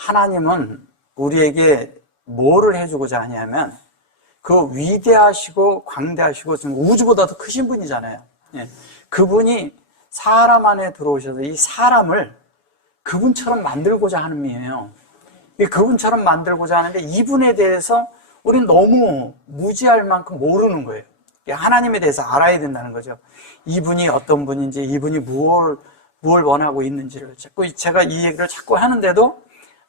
하나님은 우리에게 뭐를 해주고자 하냐면 그 위대하시고 광대하시고 지금 우주보다도 크신 분이잖아요. 예. 그분이 사람 안에 들어오셔서 이 사람을 그분처럼 만들고자 하는 분이에요. 그분처럼 만들고자 하는데 이분에 대해서 우리는 너무 무지할 만큼 모르는 거예요. 하나님에 대해서 알아야 된다는 거죠. 이분이 어떤 분인지, 이분이 무엇을 원하고 있는지를 자꾸 제가 이 얘기를 자꾸 하는데도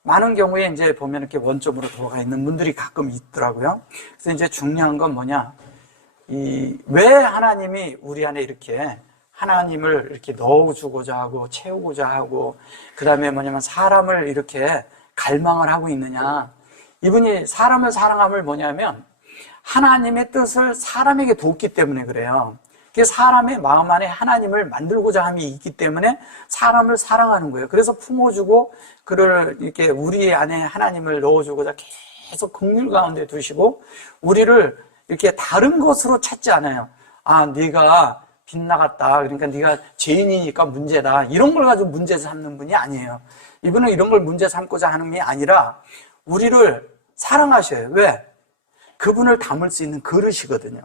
많은 경우에 이제 보면 이렇게 원점으로 돌아가 있는 분들이 가끔 있더라고요. 그래서 이제 중요한 건 뭐냐, 왜 하나님이 우리 안에 이렇게 하나님을 이렇게 넣어주고자 하고 채우고자 하고 그 다음에 뭐냐면 사람을 이렇게 갈망을 하고 있느냐. 이분이 사람을 사랑함을 뭐냐면 하나님의 뜻을 사람에게 뒀기 때문에 그래요. 사람의 마음 안에 하나님을 만들고자 함이 있기 때문에 사람을 사랑하는 거예요. 그래서 품어주고 그를 이렇게 우리 안에 하나님을 넣어주고자 계속 긍휼 가운데 두시고 우리를 이렇게 다른 것으로 찾지 않아요. 아, 네가 빗나갔다. 그러니까 네가 죄인이니까 문제다. 이런 걸 가지고 문제 삼는 분이 아니에요. 이분은 이런 걸 문제 삼고자 하는 분이 아니라 우리를 사랑하셔요. 왜? 그분을 담을 수 있는 그릇이거든요.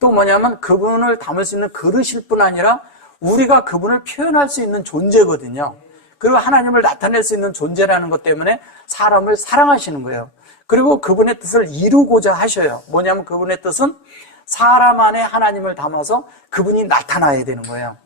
또 뭐냐면 그분을 담을 수 있는 그릇일 뿐 아니라 우리가 그분을 표현할 수 있는 존재거든요. 그리고 하나님을 나타낼 수 있는 존재라는 것 때문에 사람을 사랑하시는 거예요. 그리고 그분의 뜻을 이루고자 하셔요. 뭐냐면 그분의 뜻은 사람 안에 하나님을 담아서 그분이 나타나야 되는 거예요.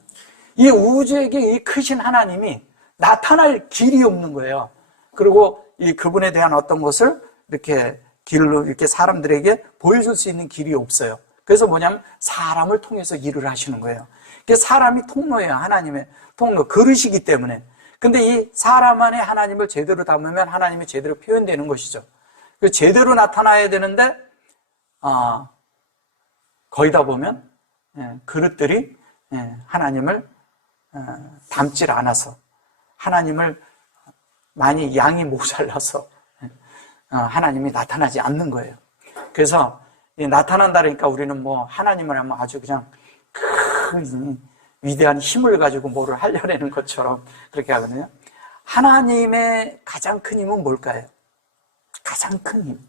이 우주에게 이 크신 하나님이 나타날 길이 없는 거예요. 그리고 이 그분에 대한 어떤 것을 이렇게 길로 이렇게 사람들에게 보여줄 수 있는 길이 없어요. 그래서 뭐냐면 사람을 통해서 일을 하시는 거예요. 사람이 통로예요. 하나님의 통로, 그릇이기 때문에. 근데 이 사람 안에 하나님을 제대로 담으면 하나님이 제대로 표현되는 것이죠. 제대로 나타나야 되는데 거기다 보면 그릇들이 하나님을 담질 않아서 하나님을 많이 양이 모자라서 하나님이 나타나지 않는 거예요. 그래서 나타난다니까 우리는 뭐 하나님을 하면 아주 그냥 큰 위대한 힘을 가지고 뭐를 하려는 것처럼 그렇게 하거든요. 하나님의 가장 큰 힘은 뭘까요? 가장 큰 힘.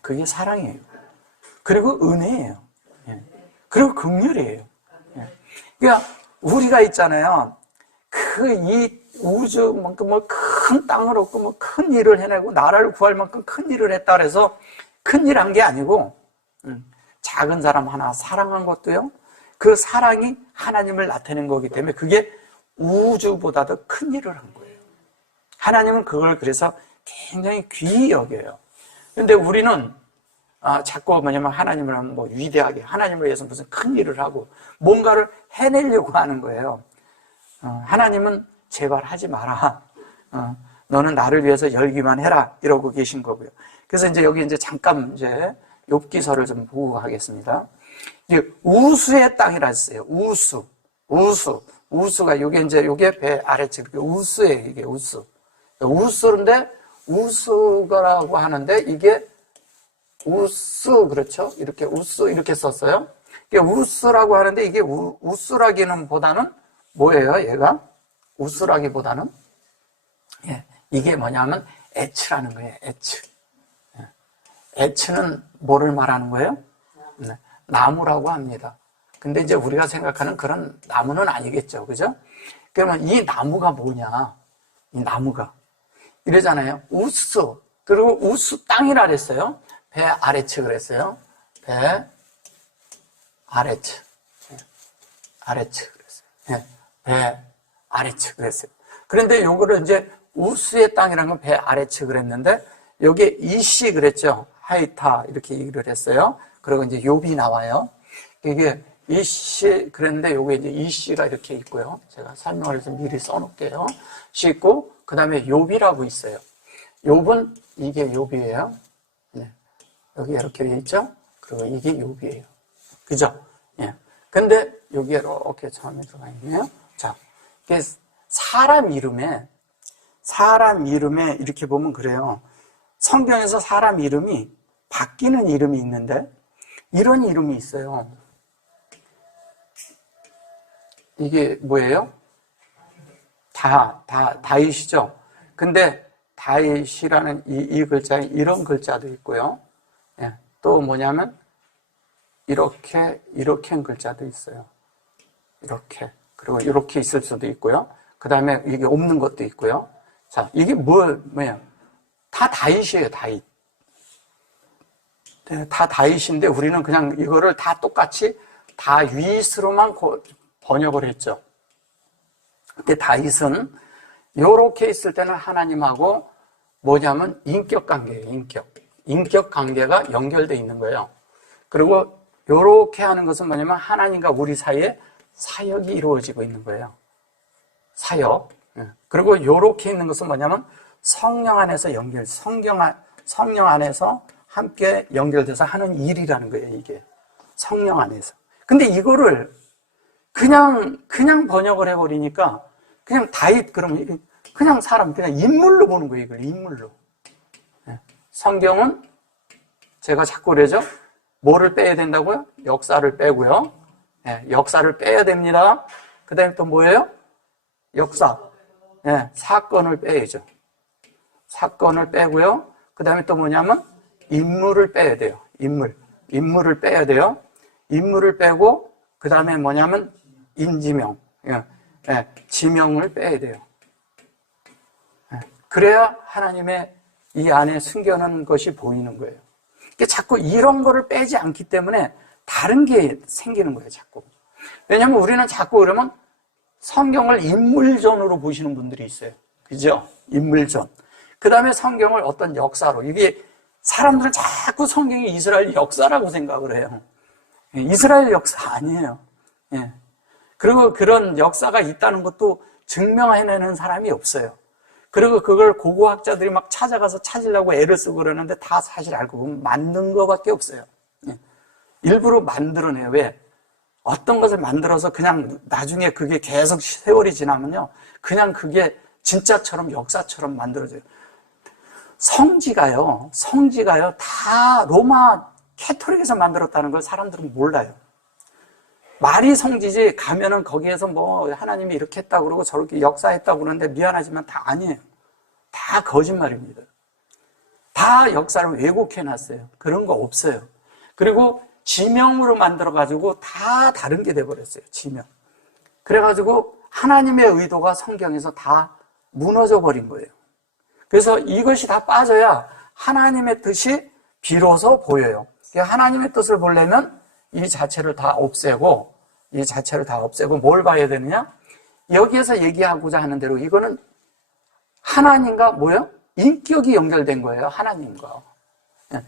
그게 사랑이에요. 그리고 은혜예요. 그리고 긍휼이에요. 그러니까 우리가 있잖아요. 이 우주만큼 뭐 큰 땅을 얻고 뭐 큰 일을 해내고 나라를 구할 만큼 큰 일을 했다 그래서 큰 일 한 게 아니고 작은 사람 하나 사랑한 것도요. 그 사랑이 하나님을 나타낸 거기 때문에 그게 우주보다도 큰 일을 한 거예요. 하나님은 그걸 그래서 굉장히 귀히 여겨요. 그런데 우리는 자꾸 뭐냐면 하나님을 하면 뭐 위대하게 하나님을 위해서 무슨 큰 일을 하고 뭔가를 해내려고 하는 거예요. 하나님은 제발 하지 마라. 너는 나를 위해서 열기만 해라. 이러고 계신 거고요. 그래서 이제 여기 이제 잠깐 이제 욥기서를 좀 보고 하겠습니다. 우수의 땅이라 했어요. 우수가 요게 배 아래쪽 우수예요. 이게 우수인데 우수가라고 하는데 이게 우수 그렇죠? 이렇게 우수 이렇게 썼어요. 이게 우수라고 하는데 이게 우수라기는 보다는 뭐예요? 얘가 우수라기보다는 이게 뭐냐면 애츠라는 거예요. 애츠는 뭐를 말하는 거예요? 나무라고 합니다. 근데 이제 우리가 생각하는 그런 나무는 아니겠죠. 그죠? 그러면 이 나무가 뭐냐? 이 나무가. 이러잖아요. 우수. 그리고 우수 땅이라 그랬어요. 배 아래측 그랬어요. 배 아래측. 그랬어요. 배 아래측 그랬어요. 그런데 요거를 이제 우수의 땅이라는 건 배 아래측 그랬는데 여기에 이씨 그랬죠. 하이타 이렇게 얘기를 했어요. 그리고 이제 욥이 나와요. 이게 이씨 그랬는데 요게 이제 이씨가 이렇게 있고요. 제가 설명을 해서 미리 써놓을게요. 씨 있고 그 다음에 욥이라고 있어요. 욥은 이게 욥이에요. 여기 이렇게 돼 있죠. 그리고 이게 욥이에요. 그죠? 근데 여기에 이렇게 처음에 들어가 있네요. 자, 이게 사람 이름에 이렇게 보면 그래요. 성경에서 사람 이름이 바뀌는 이름이 있는데 이런 이름이 있어요. 이게 뭐예요? 다윗이죠. 근데 다윗이라는 이 글자에 이런 글자도 있고요. 예, 또 뭐냐면 이렇게 한 글자도 있어요. 이렇게. 그리고 이렇게 있을 수도 있고요. 그 다음에 이게 없는 것도 있고요. 자, 이게 뭐예요? 다 다윗이에요, 다윗. 네, 다 다윗인데 우리는 그냥 이거를 다 똑같이 다윗으로만 번역을 했죠. 근데 다윗은 이렇게 있을 때는 하나님하고 뭐냐면 인격 관계예요, 인격 관계가 연결되어 있는 거예요. 그리고 이렇게 하는 것은 뭐냐면 하나님과 우리 사이에 사역이 이루어지고 있는 거예요. 사역. 그리고 이렇게 있는 것은 뭐냐면 성령 안에서 성령 안에서 함께 연결돼서 하는 일이라는 거예요, 이게. 성령 안에서. 근데 이거를 그냥 번역을 해버리니까 그냥 다윗, 그러면 그냥 사람, 그냥 인물로 보는 거예요, 이걸. 인물로. 성경은 제가 자꾸 그러죠. 뭐를 빼야 된다고요? 역사를 빼고요. 역사를 빼야 됩니다. 그 다음에 또 뭐예요? 역사. 사건을 빼야죠. 사건을 빼고요. 그 다음에 또 뭐냐면 인물을 빼야 돼요. 인물을 빼야 돼요. 인물을 빼고 그 다음에 뭐냐면 인지명, 지명을 빼야 돼요. 그래야 하나님의 이 안에 숨겨놓은 것이 보이는 거예요. 자꾸 이런 거를 빼지 않기 때문에 다른 게 생기는 거예요, 자꾸. 왜냐하면 우리는 자꾸 그러면 성경을 인물전으로 보시는 분들이 있어요. 그죠? 인물전. 그 다음에 성경을 어떤 역사로. 이게 사람들은 자꾸 성경이 이스라엘 역사라고 생각을 해요. 이스라엘 역사 아니에요. 그리고 그런 역사가 있다는 것도 증명해내는 사람이 없어요. 그리고 그걸 고고학자들이 막 찾아가서 찾으려고 애를 쓰고 그러는데 다 사실 알고 보면 만든 것밖에 없어요. 일부러 만들어내요. 왜? 어떤 것을 만들어서 그냥 나중에 그게 계속 세월이 지나면요. 그냥 그게 진짜처럼 역사처럼 만들어져요. 성지가요. 다 로마 캐토릭에서 만들었다는 걸 사람들은 몰라요. 말이 성지지 가면은 거기에서 뭐 하나님이 이렇게 했다고 그러고 저렇게 역사했다고 그러는데 미안하지만 다 아니에요. 다 거짓말입니다. 다 역사를 왜곡해놨어요. 그런 거 없어요. 그리고 지명으로 만들어가지고 다 다른 게 돼버렸어요. 지명. 그래가지고 하나님의 의도가 성경에서 다 무너져 버린 거예요. 그래서 이것이 다 빠져야 하나님의 뜻이 비로소 보여요. 하나님의 뜻을 보려면 이 자체를 다 없애고 뭘 봐야 되느냐? 여기에서 얘기하고자 하는 대로 이거는 하나님과 뭐요? 인격이 연결된 거예요. 하나님과.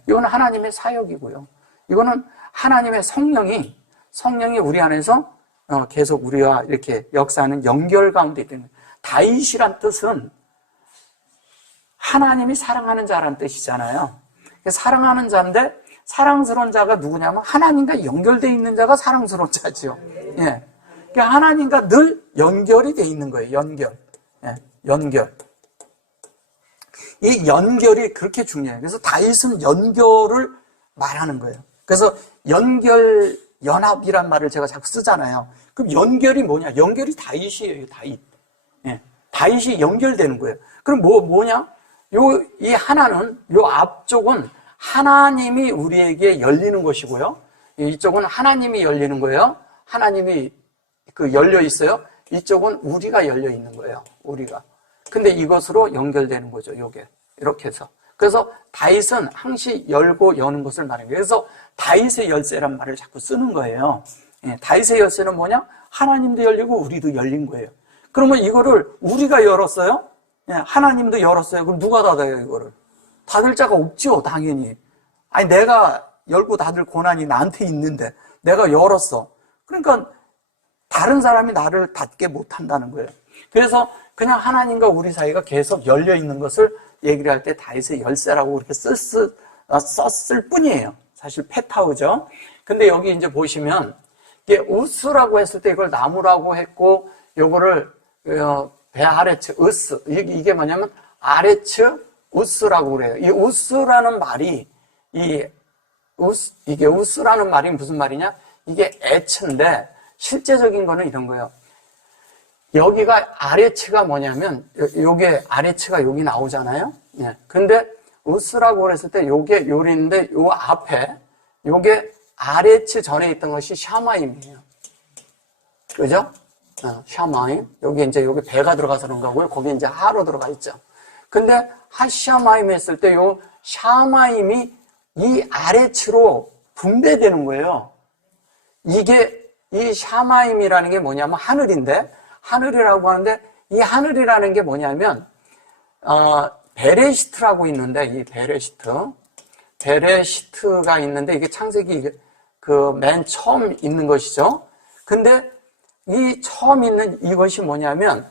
이거는 하나님의 사역이고요. 이거는 하나님의 성령이 우리 안에서 계속 우리와 이렇게 역사하는 연결 가운데 있는 거예요. 다윗이란 뜻은 하나님이 사랑하는 자라는 뜻이잖아요. 사랑하는 자인데 사랑스러운 자가 누구냐면 하나님과 연결되어 있는 자가 사랑스러운 자죠. 그러니까 하나님과 늘 연결이 되어 있는 거예요. 연결. 이 연결이 그렇게 중요해요. 그래서 다윗은 연결을 말하는 거예요. 그래서 연합이란 말을 제가 자꾸 쓰잖아요. 그럼 연결이 뭐냐? 연결이 다윗이에요. 다윗이 연결되는 거예요. 그럼 뭐냐? 이 하나는, 앞쪽은 하나님이 우리에게 열리는 것이고요. 이쪽은 하나님이 열리는 거예요. 하나님이 열려 있어요. 이쪽은 우리가 열려 있는 거예요. 우리가. 근데 이것으로 연결되는 거죠. 요게. 이렇게 해서. 그래서 다윗은 항시 열고 여는 것을 말해요. 그래서 다윗의 열쇠란 말을 자꾸 쓰는 거예요. 다윗의 열쇠는 뭐냐? 하나님도 열리고 우리도 열린 거예요. 그러면 이거를 우리가 열었어요? 하나님도 열었어요. 그럼 누가 닫아요, 이거를? 닫을 자가 없죠, 당연히. 아니, 내가 열고 닫을 권한이 나한테 있는데 내가 열었어. 그러니까 다른 사람이 나를 닫게 못한다는 거예요. 그래서 그냥 하나님과 우리 사이가 계속 열려 있는 것을 얘기를 할 때 다윗의 열쇠라고 그렇게 썼을 뿐이에요. 사실 페타우죠. 근데 여기 이제 보시면 이게 우스라고 했을 때 이걸 나무라고 했고 요거를 베아레츠 우스, 이게 뭐냐면 아레츠 우스라고 그래요. 이 우스라는 말이 이게 우스라는 말이 무슨 말이냐? 이게 에츠인데 실제적인 거는 이런 거예요. 여기가 아레츠가 뭐냐면 요게 아레츠가 여기 나오잖아요. 예. 근데 우스라고 그랬을 때 요게 요리인데 요 앞에 요게 아레츠 전에 있던 것이 샤마임이에요. 그죠? 샤마임. 여기 이제 여기 배가 들어가서 그런 거고요. 거기 이제 하로 들어가 있죠. 근데 하샤마임 했을 때 요 샤마임이 이 아레츠로 분배되는 거예요. 이게 이 샤마임이라는 게 뭐냐면 하늘인데, 하늘이라고 하는데 이 하늘이라는 게 뭐냐면 베레시트라고 있는데, 이 베레시트가 있는데 이게 창세기 그 맨 처음 있는 것이죠. 근데 이 처음 있는 이것이 뭐냐면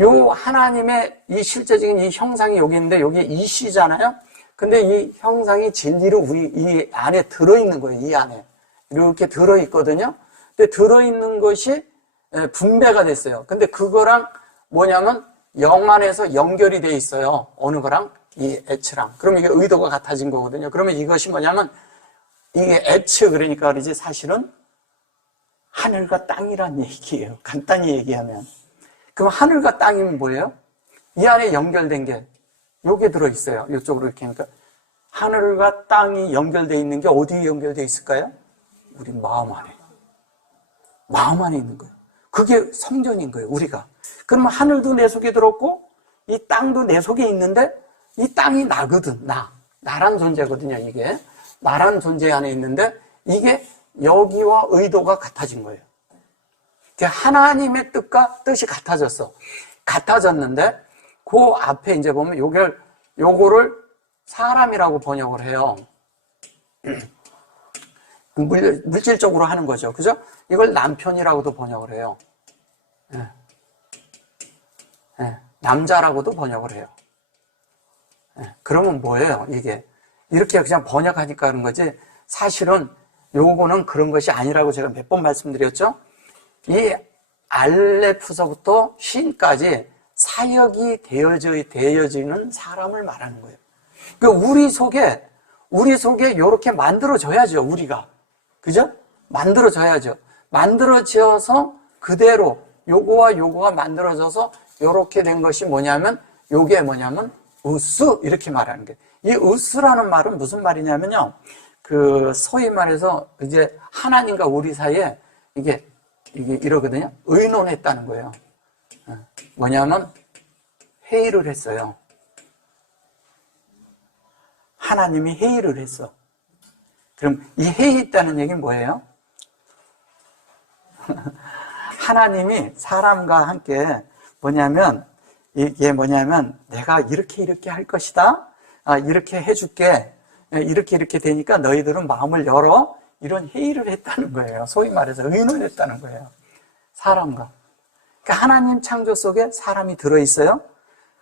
요 하나님의 이 실제적인 이 형상이 여기 있는데 여기 이시잖아요. 근데 이 형상이 진리로 우리 이 안에 들어있는 거예요. 이 안에 이렇게 들어있거든요. 근데 들어있는 것이 분배가 됐어요. 근데 그거랑 뭐냐면 영 안에서 연결이 돼 있어요. 어느 거랑? 이 H랑. 그러면 이게 의도가 같아진 거거든요. 그러면 이것이 뭐냐면 이게 H 그러니까 그러지 사실은 하늘과 땅이란 얘기예요. 간단히 얘기하면. 그럼 하늘과 땅이면 뭐예요? 이 안에 연결된 게 요게 들어있어요. 이쪽으로 이렇게 하니까 하늘과 땅이 연결되어 있는 게 어디에 연결되어 있을까요? 우리 마음 안에. 마음 안에 있는 거예요. 그게 성전인 거예요. 우리가. 그러면 하늘도 내 속에 들었고 이 땅도 내 속에 있는데 이 땅이 나거든. 나란 존재거든요. 이게 나란 존재 안에 있는데 이게 여기와 의도가 같아진 거예요. 하나님의 뜻이 같아졌어. 같아졌는데 그 앞에 이제 보면 요거를 사람이라고 번역을 해요. 물질적으로 하는 거죠. 그죠? 이걸 남편이라고도 번역을 해요. 남자라고도 번역을 해요. 그러면 뭐예요? 이게 이렇게 그냥 번역하니까 그런 거지 사실은 요거는 그런 것이 아니라고 제가 몇 번 말씀드렸죠. 이 알레프서부터 쉰까지 사역이 되어지는 사람을 말하는 거예요. 그러니까 우리 속에 이렇게 만들어져야죠. 우리가 그죠? 만들어져야죠. 만들어져서 그대로 요거와 요거가 만들어져서 이렇게 된 것이 뭐냐면 요게 뭐냐면 우스 이렇게 말하는 거예요. 이 우스라는 말은 무슨 말이냐면요. 그 소위 말해서 이제 하나님과 우리 사이에 이게 이러거든요. 의논했다는 거예요. 뭐냐면 회의를 했어요. 하나님이 회의를 했어. 그럼 이 회의했다는 얘기는 뭐예요? 하나님이 사람과 함께 이게 뭐냐면 내가 이렇게 할 것이다. 이렇게 해줄게. 이렇게 되니까 너희들은 마음을 열어. 이런 회의를 했다는 거예요. 소위 말해서 의논을 했다는 거예요. 사람과. 그러니까 하나님 창조 속에 사람이 들어있어요.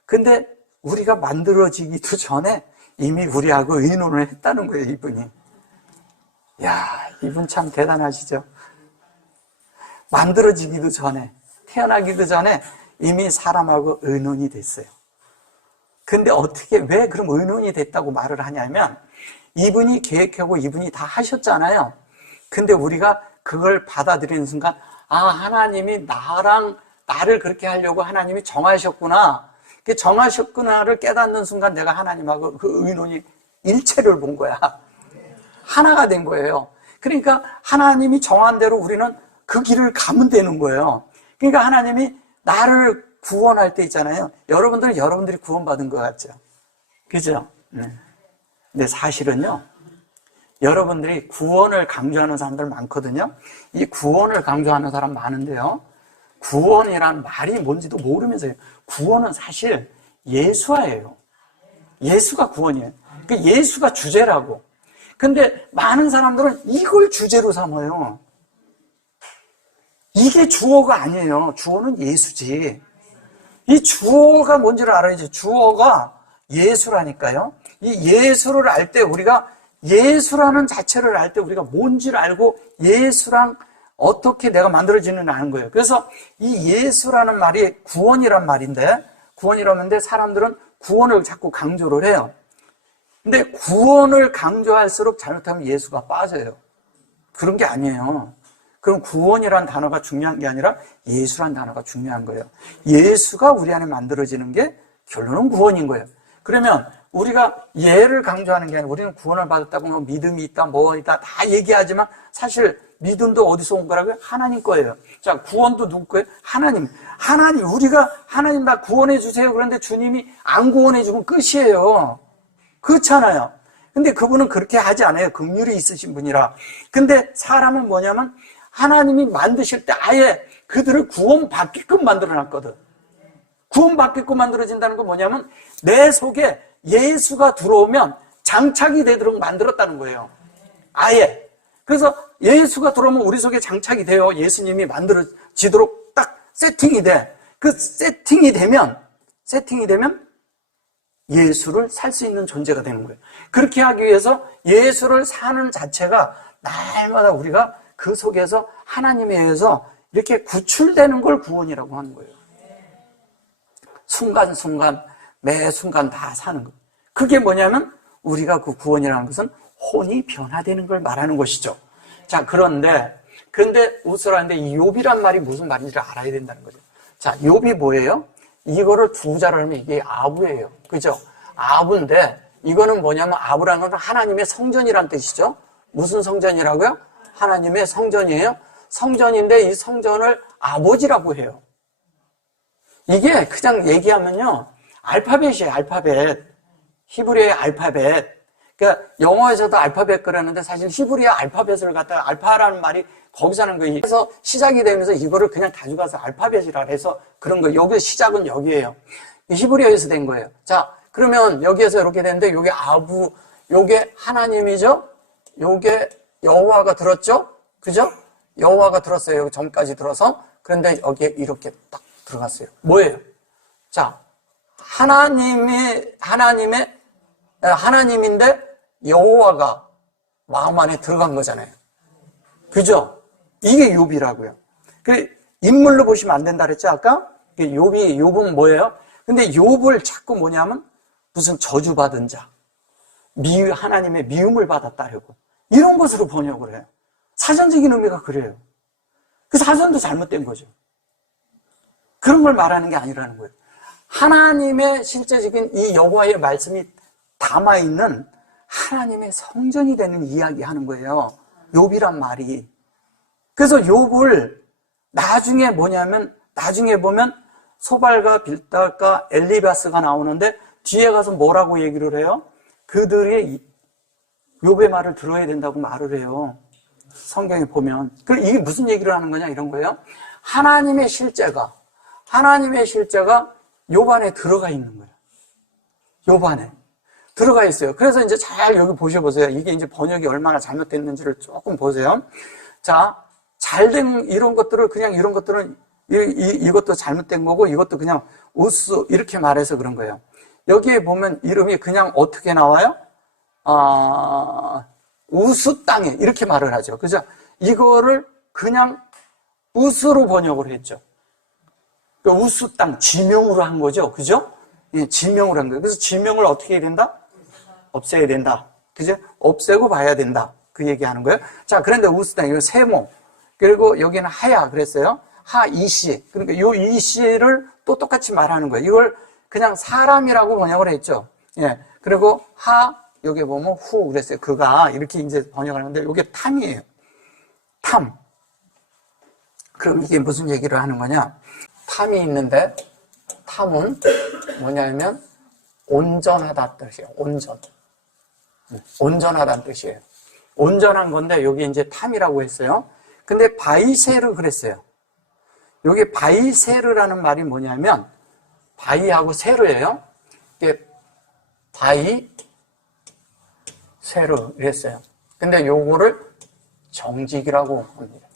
근데 우리가 만들어지기도 전에 이미 우리하고 의논을 했다는 거예요, 이분이. 야, 이분 참 대단하시죠? 만들어지기도 전에, 태어나기도 전에 이미 사람하고 의논이 됐어요. 근데 왜 그럼 의논이 됐다고 말을 하냐면 이분이 계획하고 이분이 다 하셨잖아요. 근데 우리가 그걸 받아들이는 순간 하나님이 나를 그렇게 하려고 하나님이 정하셨구나. 그 정하셨구나를 깨닫는 순간 내가 하나님하고 그 의논이 일체를 본 거야. 하나가 된 거예요. 그러니까 하나님이 정한 대로 우리는 그 길을 가면 되는 거예요. 그러니까 하나님이 나를 구원할 때 있잖아요. 여러분들이 구원받은 것 같죠? 그죠? 근데 사실은요, 여러분들이 구원을 강조하는 사람들 많거든요. 이 구원을 강조하는 사람 많은데요. 구원이란 말이 뭔지도 모르면서요. 구원은 사실 예수화예요. 예수가 구원이에요. 그러니까 예수가 주제라고. 근데 많은 사람들은 이걸 주제로 삼아요. 이게 주어가 아니에요. 주어는 예수지. 이 주어가 뭔지를 알아야지. 주어가 예수라니까요. 이 예수를 알 때 우리가 예수라는 자체를 알 때 우리가 뭔지를 알고 예수랑 어떻게 내가 만들어지는지 아는 거예요. 그래서 이 예수라는 말이 구원이란 말인데 구원이라는데 사람들은 구원을 자꾸 강조를 해요. 근데 구원을 강조할수록 잘못하면 예수가 빠져요. 그런 게 아니에요. 그럼 구원이란 단어가 중요한 게 아니라 예수란 단어가 중요한 거예요. 예수가 우리 안에 만들어지는 게 결론은 구원인 거예요. 그러면 우리가 예를 강조하는 게 아니라 우리는 구원을 받았다고 뭐 믿음이 있다, 뭐 있다 다 얘기하지만 사실 믿음도 어디서 온 거라고요? 하나님 거예요. 자, 구원도 누구 거예요? 하나님. 우리가 하나님 나 구원해 주세요. 그런데 주님이 안 구원해 주면 끝이에요. 그렇잖아요. 근데 그분은 그렇게 하지 않아요. 긍휼이 있으신 분이라. 근데 사람은 뭐냐면 하나님이 만드실 때 아예 그들을 구원받게끔 만들어놨거든. 구원받게끔 만들어진다는 건 뭐냐면 내 속에 예수가 들어오면 장착이 되도록 만들었다는 거예요. 아예. 그래서 예수가 들어오면 우리 속에 장착이 돼요. 예수님이 만들어지도록 딱 세팅이 돼. 그 세팅이 되면 예수를 살 수 있는 존재가 되는 거예요. 그렇게 하기 위해서 예수를 사는 자체가 날마다 우리가 그 속에서 하나님에 의해서 이렇게 구출되는 걸 구원이라고 하는 거예요. 순간순간, 매 순간 다 사는 거예요. 그게 뭐냐면 우리가 그 구원이라는 것은 혼이 변화되는 걸 말하는 것이죠. 자, 그런데 웃으라는데 이 욥이란 말이 무슨 말인지를 알아야 된다는 거죠. 자, 욥이 뭐예요? 이거를 두 자로 하면 이게 아부예요. 그죠? 아부인데 이거는 뭐냐면 아부라는 건 하나님의 성전이란 뜻이죠. 무슨 성전이라고요? 하나님의 성전이에요. 성전인데 이 성전을 아버지라고 해요. 이게 그냥 얘기하면요. 알파벳이에요. 알파벳. 히브리어의 알파벳. 그러니까 영어에서도 알파벳 그러는데 사실 히브리어 알파벳을 갖다가 알파라는 말이 거기서 하는 거예요. 그래서 시작이 되면서 이거를 그냥 가져가서 알파벳이라 해서 그런 거예요. 여기 시작은 여기에요. 히브리어에서 된 거예요. 자, 그러면 여기에서 이렇게 되는데 요게 아부, 요게 하나님이죠? 요게 여호와가 들었죠? 그죠? 여호와가 들었어요. 여기 전까지 들어서. 그런데 여기에 이렇게 딱 들어갔어요. 뭐예요? 자, 하나님인데 여호와가 마음 안에 들어간 거잖아요. 그죠? 이게 욥이라고요. 그 인물로 보시면 안 된다 그랬죠, 아까? 욥은 뭐예요? 근데 욥을 자꾸 뭐냐면 무슨 저주받은 자, 하나님의 미움을 받았다려고 이런 것으로 번역을 해요. 사전적인 의미가 그래요. 그 사전도 잘못된 거죠. 그런 걸 말하는 게 아니라는 거예요. 하나님의 실제적인 이 여호와의 말씀이 담아있는 하나님의 성전이 되는 이야기 하는 거예요. 욥이란 말이. 그래서 욥을 나중에 보면 소발과 빌달과 엘리바스가 나오는데 뒤에 가서 뭐라고 얘기를 해요? 그들이 욥의 말을 들어야 된다고 말을 해요. 성경에 보면. 그럼 이게 무슨 얘기를 하는 거냐 이런 거예요. 하나님의 실제가 욥 안에 들어가 있는 거예요. 욥 안에 들어가 있어요. 그래서 이제 잘 여기 보셔보세요. 이게 이제 번역이 얼마나 잘못됐는지를 조금 보세요. 자, 잘된 이런 것들은 이것도 잘못된 거고 이것도 그냥 우스 이렇게 말해서 그런 거예요. 여기에 보면 이름이 그냥 어떻게 나와요? 우스 땅에 이렇게 말을 하죠. 그죠? 이거를 그냥 우스로 번역을 했죠. 그러니까 우스 땅 지명으로 한 거죠. 그죠? 예, 지명으로 한 거예요. 그래서 지명을 어떻게 해야 된다? 없애야 된다. 그죠? 없애고 봐야 된다. 그 얘기하는 거예요. 자, 그런데 우스 땅 이거 세모. 그리고 여기는 하야 그랬어요. 하이시. 그러니까 요 이시를 또 똑같이 말하는 거예요. 이걸 그냥 사람이라고 번역을 했죠. 예. 그리고 여기 보면 후 그랬어요. 그가 이렇게 이제 번역을 하는데 이게 탐이에요. 탐. 그럼 이게 무슨 얘기를 하는 거냐? 탐이 있는데 탐은 뭐냐면 온전하다 뜻이에요. 온전하다는 뜻이에요. 온전한 건데 여기 이제 탐이라고 했어요. 근데 바이세르 그랬어요. 여기 바이세르라는 말이 뭐냐면 바이하고 세르예요. 이게 바이세르 이랬어요. 근데 요거를 정직이라고 합니다.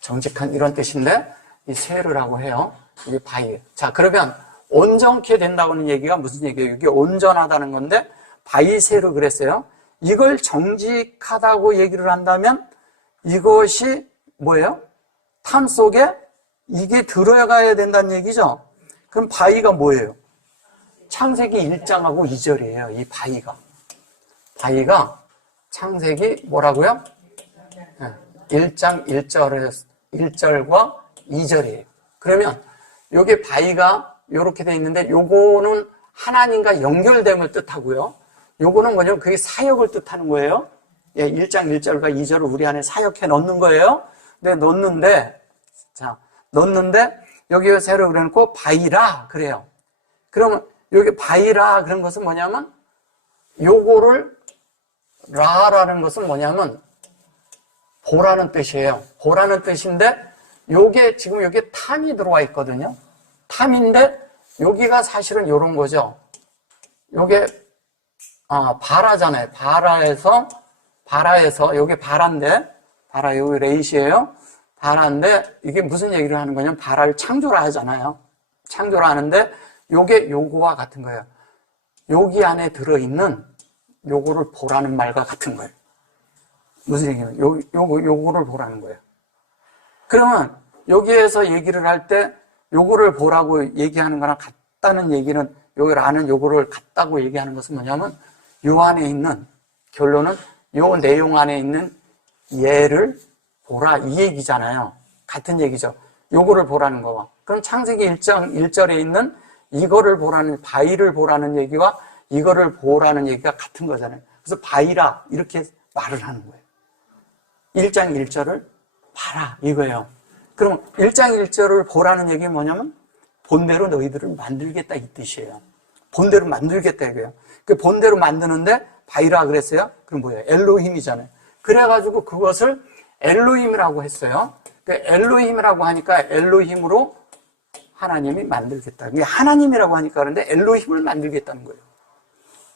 정직한 이런 뜻인데 이 세르라고 해요. 이게 바이. 자, 그러면 온전케 된다고는 얘기가 무슨 얘기예요? 이게 온전하다는 건데 바이세르 그랬어요. 이걸 정직하다고 얘기를 한다면 이것이 뭐예요? 탐 속에 이게 들어가야 된다는 얘기죠. 그럼 바이가 뭐예요? 창세기 1장하고 2절이에요. 이 바이가 창세기 뭐라고요? 1장 1절과 2절이에요. 그러면 여기 바이가 요렇게 돼 있는데 요거는 하나님과 연결됨을 뜻하고요. 요거는 뭐냐면 그게 사역을 뜻하는 거예요. 예, 1장 1절과 2절을 우리 안에 사역해 넣는 거예요. 근데 넣는데 여기에 새로 그래놓고 바이라 그래요. 그러면 여기 바이라 그런 것은 뭐냐면 요거를 라라는 것은 뭐냐면 보라는 뜻이에요. 보라는 뜻인데 요게 지금 여기에 탐이 들어와 있거든요. 탐인데 여기가 사실은 요런 거죠. 요게 바라잖아요. 바라에서 요게 바라인데 바라 여기 레이시예요. 바라인데 이게 무슨 얘기를 하는 거냐면 바라를 창조라 하잖아요. 창조라 하는데 요게 요거와 같은 거예요. 여기 안에 들어있는 요거를 보라는 말과 같은 거예요. 무슨 얘기냐면 요거를 보라는 거예요. 그러면 여기에서 얘기를 할 때 요거를 보라고 얘기하는 거랑 같다는 얘기는 요라는 요거를 같다고 얘기하는 것은 뭐냐면 요 안에 있는 결론은 요 내용 안에 있는 얘를 보라 이 얘기잖아요. 같은 얘기죠. 요거를 보라는 거와. 그럼 창세기 1장 1절에 있는 이거를 보라는 바위를 보라는 얘기와 이거를 보라는 얘기가 같은 거잖아요. 그래서 바위라 이렇게 말을 하는 거예요. 1장 1절을 봐라 이거예요. 그럼 1장 1절을 보라는 얘기는 뭐냐면 본대로 너희들을 만들겠다 이 뜻이에요. 본대로 만들겠다 이거예요. 그 본대로 만드는데 바위라 그랬어요. 그럼 뭐예요? 엘로힘이잖아요. 그래가지고 그것을 엘로힘이라고 했어요. 그 엘로힘이라고 하니까 엘로힘으로 하나님이 만들겠다. 이게 하나님이라고 하니까 그런데 엘로힘을 만들겠다는 거예요.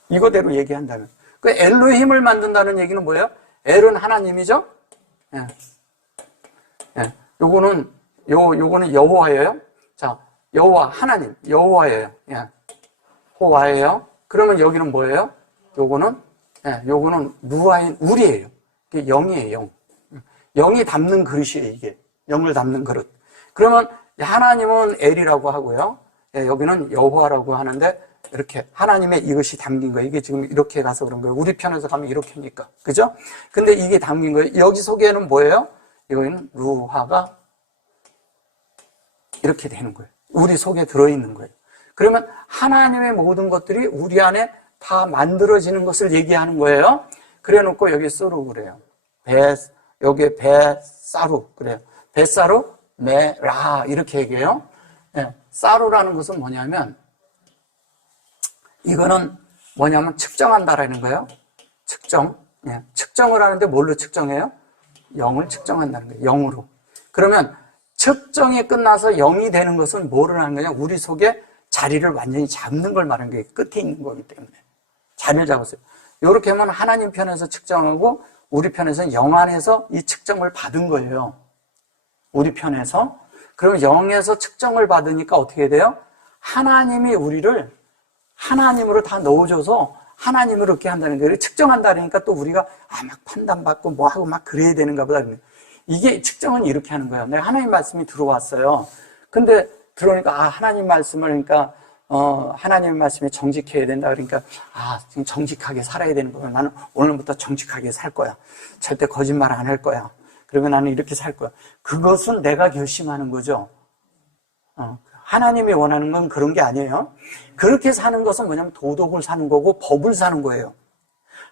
이거대로 얘기한다면. 그 엘로힘을 만든다는 얘기는 뭐예요? 엘은 하나님이죠? 예. 예. 요거는 여호와예요. 자, 여호와, 하나님, 여호와예요. 예. 호와예요. 그러면 여기는 뭐예요? 요거는 누아인, 우리예요. 이게 영이에요, 영. 영이 담는 그릇이에요, 이게. 영을 담는 그릇. 그러면 하나님은 엘이라고 하고요. 예, 여기는 여호와라고 하는데 이렇게 하나님의 이것이 담긴 거예요. 이게 지금 이렇게 가서 그런 거예요. 우리 편에서 가면 이렇게니까. 그죠? 근데 이게 담긴 거예요. 여기 속에는 뭐예요? 이거는 루하가 이렇게 되는 거예요. 우리 속에 들어있는 거예요. 그러면 하나님의 모든 것들이 우리 안에 다 만들어지는 것을 얘기하는 거예요. 그래 놓고 여기 쓰루 그래요. 여기에 베사루 그래요. 베사루 메라 이렇게 얘기해요. 네. 사루라는 것은 뭐냐면 이거는 뭐냐면 측정한다라는 거예요. 측정. 네. 측정을 하는데 뭘로 측정해요? 0을 측정한다는 거예요. 0으로. 그러면 측정이 끝나서 0이 되는 것은 뭐를 하는 거냐? 우리 속에 자리를 완전히 잡는 걸 말하는 거예요. 끝에 있는 거기 때문에. 자리를 잡았어요. 이렇게 하면 하나님 편에서 측정하고 우리 편에서는 영 안에서 이 측정을 받은 거예요. 우리 편에서. 그럼 영에서 측정을 받으니까 어떻게 돼요? 하나님이 우리를 하나님으로 다 넣어줘서 하나님으로 이렇게 한다는 거예요. 측정한다니까 또 우리가 막 판단받고 뭐하고 막 그래야 되는가 보다. 이게 측정은 이렇게 하는 거예요. 내가 하나님 말씀이 들어왔어요. 근데 들어오니까 하나님 말씀을 그러니까 하나님의 말씀에 정직해야 된다. 그러니까 지금 정직하게 살아야 되는 거야. 나는 오늘부터 정직하게 살 거야. 절대 거짓말 안 할 거야. 그리고 나는 이렇게 살 거야. 그것은 내가 결심하는 거죠. 하나님이 원하는 건 그런 게 아니에요. 그렇게 사는 것은 뭐냐면 도덕을 사는 거고 법을 사는 거예요.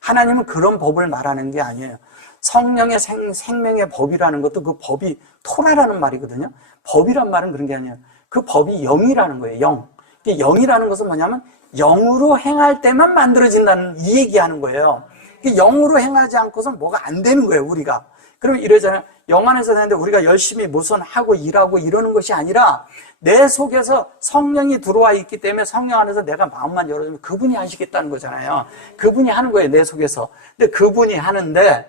하나님은 그런 법을 말하는 게 아니에요. 성령의 생명의 법이라는 것도 그 법이 토라라는 말이거든요. 법이란 말은 그런 게 아니에요. 그 법이 영이라는 거예요. 영. 영이라는 것은 뭐냐면 영으로 행할 때만 만들어진다는 이 얘기하는 거예요. 영으로 행하지 않고서는 뭐가 안 되는 거예요, 우리가. 그럼 이러잖아요. 영 안에서 되는데 우리가 열심히 무슨 하고 일하고 이러는 것이 아니라 내 속에서 성령이 들어와 있기 때문에 성령 안에서 내가 마음만 열어주면 그분이 하시겠다는 거잖아요. 그분이 하는 거예요, 내 속에서. 근데 그분이 하는데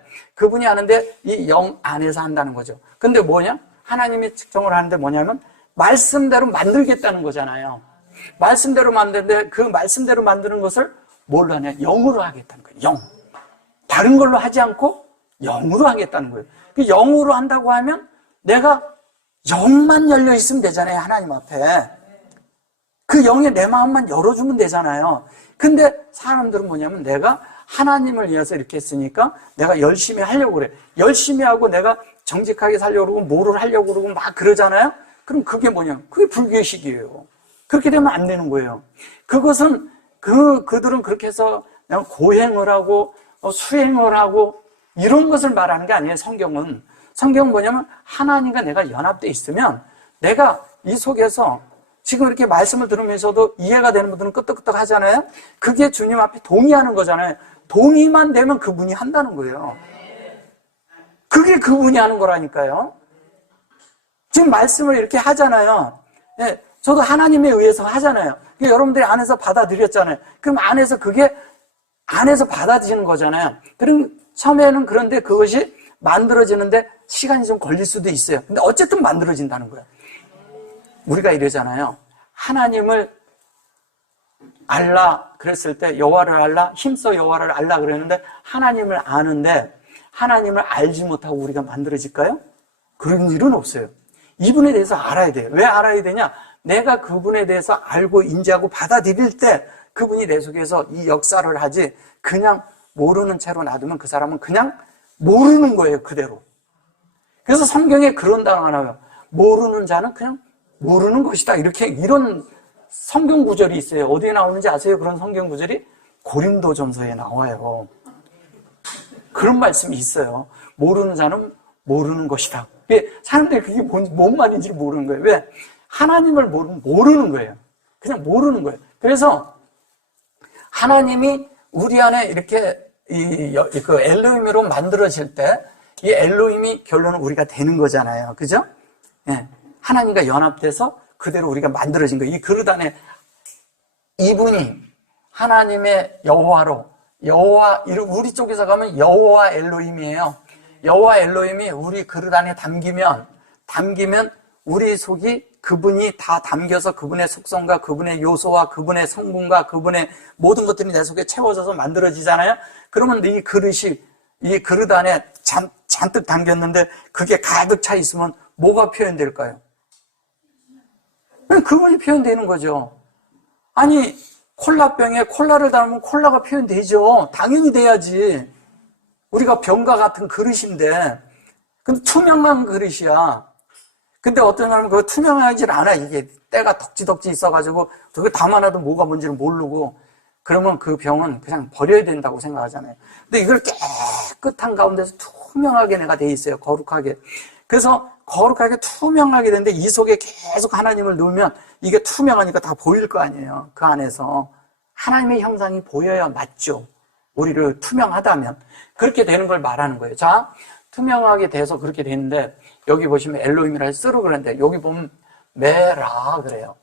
이 영 안에서 한다는 거죠. 근데 뭐냐? 하나님이 측정을 하는데 뭐냐면 말씀대로 만들겠다는 거잖아요. 말씀대로 만드는데 그 말씀대로 만드는 것을 뭘로 하냐? 영으로 하겠다는 거예요. 영. 다른 걸로 하지 않고 영으로 하겠다는 거예요. 그 영으로 한다고 하면 내가 영만 열려 있으면 되잖아요. 하나님 앞에. 그 영에 내 마음만 열어주면 되잖아요. 근데 사람들은 뭐냐면 내가 하나님을 위해서 이렇게 했으니까 내가 열심히 하려고 그래. 열심히 하고 내가 정직하게 살려고 그러고 뭐를 하려고 그러고 막 그러잖아요. 그럼 그게 뭐냐? 그게 불교의식이에요. 그렇게 되면 안 되는 거예요. 그것은 그들은 그렇게 해서 그냥 고행을 하고 수행을 하고 이런 것을 말하는 게 아니에요. 성경은 뭐냐면 하나님과 내가 연합되어 있으면 내가 이 속에서 지금 이렇게 말씀을 들으면서도 이해가 되는 분들은 끄떡끄떡 하잖아요. 그게 주님 앞에 동의하는 거잖아요. 동의만 되면 그분이 한다는 거예요. 그게 그분이 하는 거라니까요. 지금 말씀을 이렇게 하잖아요. 예, 저도 하나님에 의해서 하잖아요. 여러분들이 안에서 받아들였잖아요. 그럼 안에서 받아들이는 거잖아요. 그럼 처음에는 그런데 그것이 만들어지는데 시간이 좀 걸릴 수도 있어요. 근데 어쨌든 만들어진다는 거예요. 우리가 이러잖아요. 하나님을 알라 그랬을 때 여호와를 알라, 힘써 여호와를 알라 그랬는데 하나님을 아는데 하나님을 알지 못하고 우리가 만들어질까요? 그런 일은 없어요. 이분에 대해서 알아야 돼요. 왜 알아야 되냐? 내가 그분에 대해서 알고 인지하고 받아들일 때 그분이 내 속에서 이 역사를 하지 그냥 모르는 채로 놔두면 그 사람은 그냥 모르는 거예요. 그대로. 그래서 성경에 그런 단어가 나와요. 모르는 자는 그냥 모르는 것이다. 이런 성경 구절이 있어요. 어디에 나오는지 아세요? 그런 성경 구절이 고린도전서에 나와요. 그런 말씀이 있어요. 모르는 자는 모르는 것이다. 사람들이 그게 뭔 말인지 모르는 거예요. 왜? 하나님을 모르는 거예요. 그냥 모르는 거예요. 그래서 하나님이 우리 안에 이렇게 그 엘로힘으로 만들어질 때 이 엘로힘이 결론은 우리가 되는 거잖아요. 그죠? 예. 하나님과 연합돼서 그대로 우리가 만들어진 거예요. 이 그릇 안에 이분이 하나님의 여호와로 우리 쪽에서 가면 여호와 엘로힘이에요. 여호와 엘로힘이 우리 그릇 안에 담기면 우리 속이 그분이 다 담겨서 그분의 속성과 그분의 요소와 그분의 성분과 그분의 모든 것들이 내 속에 채워져서 만들어지잖아요. 그러면 이 그릇 안에 잔뜩 담겼는데 그게 가득 차 있으면 뭐가 표현될까요? 그분이 표현되는 거죠. 아니 콜라병에 콜라를 담으면 콜라가 표현되죠. 당연히 돼야지. 우리가 병과 같은 그릇인데 근데 투명한 그릇이야. 근데 어떤 사람은 그거 투명하지 않아. 이게 때가 덕지덕지 있어가지고 그걸 담아놔도 뭐가 뭔지를 모르고 그러면 그 병은 그냥 버려야 된다고 생각하잖아요. 근데 이걸 깨끗한 가운데서 투명하게 내가 돼 있어요. 거룩하게. 그래서 거룩하게 투명하게 되는데 이 속에 계속 하나님을 넣으면 이게 투명하니까 다 보일 거 아니에요. 그 안에서 하나님의 형상이 보여야 맞죠. 우리를 투명하다면 그렇게 되는 걸 말하는 거예요. 자, 투명하게 돼서 그렇게 되는데 여기 보시면 엘로힘이라 쓰르 그랬는데 여기 보면 메라 그래요.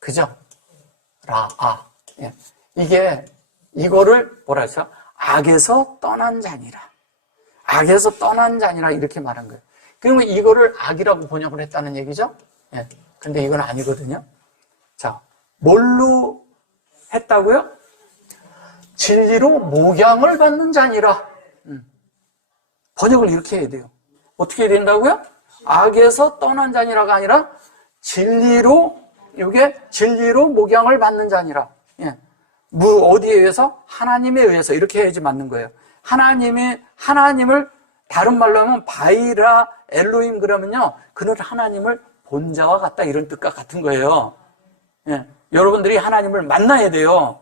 그죠? 라아. 예. 이거를 뭐라 했어요? 악에서 떠난 자니라. 악에서 떠난 자니라 이렇게 말한 거예요. 그러면 이거를 악이라고 번역을 했다는 얘기죠? 예. 근데 이건 아니거든요. 자, 뭘로 했다고요? 진리로 목양을 받는 자니라. 번역을 이렇게 해야 돼요. 어떻게 해야 된다고요? 악에서 떠난 자니라가 아니라 진리로 목양을 받는 자니라. 예. 어디에 의해서? 하나님에 의해서 이렇게 해야지 맞는 거예요. 하나님을 다른 말로 하면 바이라 엘로힘 그러면요. 그는 하나님을 본 자와 같다 이런 뜻과 같은 거예요. 예. 여러분들이 하나님을 만나야 돼요.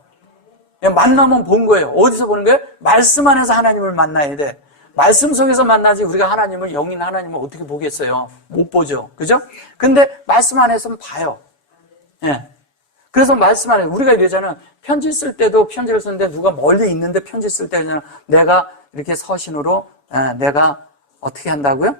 예. 만나면 본 거예요. 어디서 보는 거예요? 말씀 안에서 하나님을 만나야 돼. 말씀 속에서 만나지 우리가 영인 하나님을 어떻게 보겠어요? 못 보죠. 그죠? 근데 말씀 안에서는 봐요. 예. 그래서 말씀 안에 우리가 이러잖아요. 편지 쓸 때도 편지를 쓰는데 누가 멀리 있는데 편지 쓸 때는 내가 이렇게 서신으로 내가 어떻게 한다고요?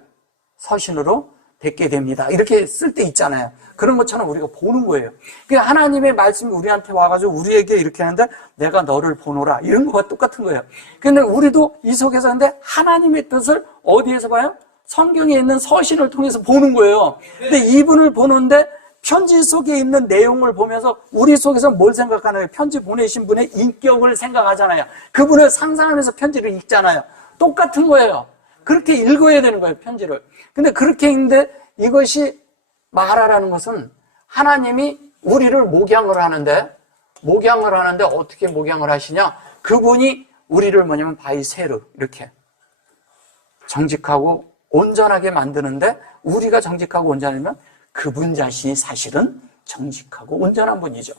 서신으로 뵙게 됩니다. 이렇게 쓸 때 있잖아요. 그런 것처럼 우리가 보는 거예요. 그러니까 하나님의 말씀이 우리한테 와가지고 우리에게 이렇게 하는데 내가 너를 보노라. 이런 거와 똑같은 거예요. 근데 우리도 이 속에서 근데 하나님의 뜻을 어디에서 봐요? 성경에 있는 서신을 통해서 보는 거예요. 근데 이분을 보는데 편지 속에 있는 내용을 보면서 우리 속에서 뭘 생각하나요? 편지 보내신 분의 인격을 생각하잖아요. 그분을 상상하면서 편지를 읽잖아요. 똑같은 거예요. 그렇게 읽어야 되는 거예요, 편지를. 근데 그렇게 읽는데 이것이 말하라는 것은 하나님이 우리를 목양을 하는데 어떻게 목양을 하시냐? 그분이 우리를 뭐냐면 바이세르 이렇게 정직하고 온전하게 만드는데 우리가 정직하고 온전하면 그분 자신이 사실은 정직하고 온전한 분이죠.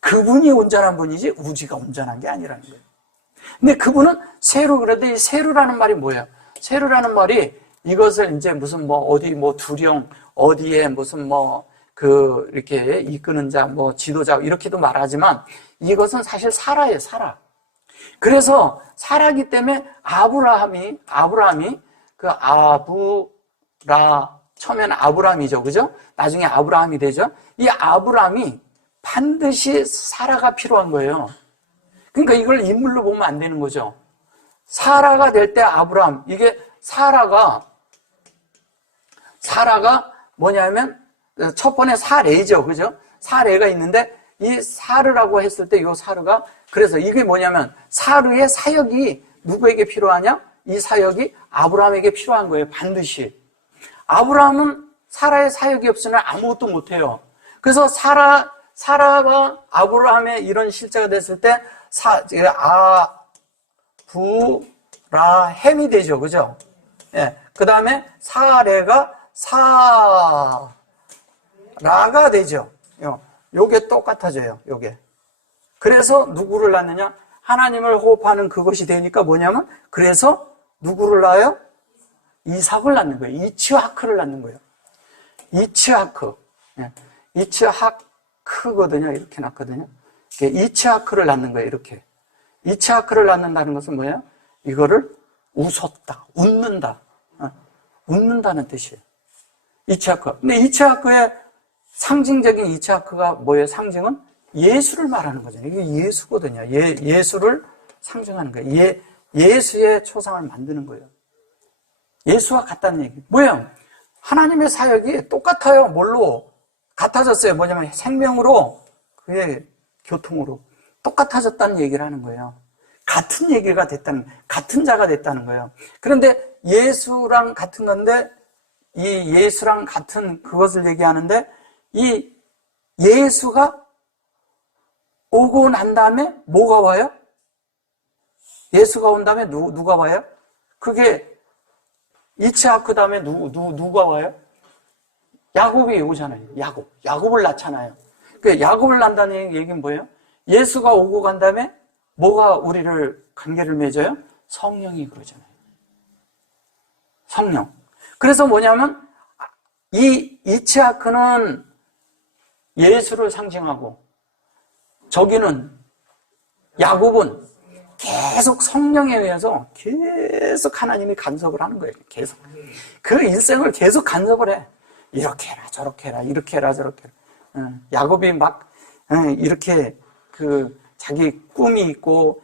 그분이 온전한 분이지 우리가 온전한 게 아니라는 거예요. 근데 그분은 세루, 그런데 이 세루라는 말이 뭐예요? 세루라는 말이 이것을 이제 무슨 뭐 어디 뭐 두령, 어디에 무슨 뭐 이렇게 이끄는 자, 뭐 지도자, 이렇게도 말하지만 이것은 사실 사라예요, 사라. 그래서 사라기 때문에 아브라함이 그 처음에는 아브라함이죠, 그죠? 나중에 아브라함이 되죠? 이 아브라함이 반드시 사라가 필요한 거예요. 그러니까 이걸 인물로 보면 안 되는 거죠. 사라가 될 때 아브라함, 이게 사라가 뭐냐면 첫 번에 사레죠, 그죠? 사레가 있는데 이 사르라고 했을 때 이 사르가, 그래서 이게 뭐냐면 사르의 사역이 누구에게 필요하냐? 이 사역이 아브라함에게 필요한 거예요, 반드시. 아브라함은 사라의 사역이 없으면 아무것도 못해요. 그래서 사라가 아브라함의 이런 실제가 됐을 때 아브라햄이 되죠, 그죠? 예. 그 다음에 사레가 사라가 되죠. 요게 똑같아져요, 요게. 그래서 누구를 낳느냐? 하나님을 호흡하는 그것이 되니까 뭐냐면, 그래서 누구를 낳아요? 이삭을 낳는 거예요. 이츠하크를 낳는 거예요. 이츠하크. 예. 이츠하크거든요. 이렇게 낳거든요. 이츠하크를 낳는 거예요, 이렇게. 이츠하크를 낳는다는 것은 뭐예요? 이거를 웃었다, 웃는다. 웃는다는 뜻이에요. 이츠하크. 근데 이츠하크의 상징적인 이츠하크가 뭐예요? 상징은 예수를 말하는 거잖아요. 이게 예수거든요. 예수를 상징하는 거예요. 예수의 초상을 만드는 거예요. 예수와 같다는 얘기. 뭐예요? 하나님의 사역이 똑같아요. 뭘로? 같아졌어요. 뭐냐면 생명으로, 그게 교통으로 똑같아졌다는 얘기를 하는 거예요. 같은 얘기가 됐다는, 같은 자가 됐다는 거예요. 그런데 예수랑 같은 건데, 이 예수랑 같은 그것을 얘기하는데, 이 예수가 오고 난 다음에 뭐가 와요? 예수가 온 다음에 누가 와요? 그게 이츠하크 다음에 누가 와요? 야곱이 오잖아요. 야곱을 낳잖아요. 그 야곱을 낳는다는 얘기는 뭐예요? 예수가 오고 간 다음에 뭐가 우리를 관계를 맺어요? 성령이 그러잖아요. 성령. 그래서 뭐냐면 이 이츠하크는 예수를 상징하고, 저기는 야곱은 계속 성령에 의해서 계속 하나님이 간섭을 하는 거예요. 계속. 그 일생을 계속 간섭을 해. 이렇게 해라, 저렇게 해라, 이렇게 해라, 저렇게 해라. 야곱이 막 이렇게 자기 꿈이 있고,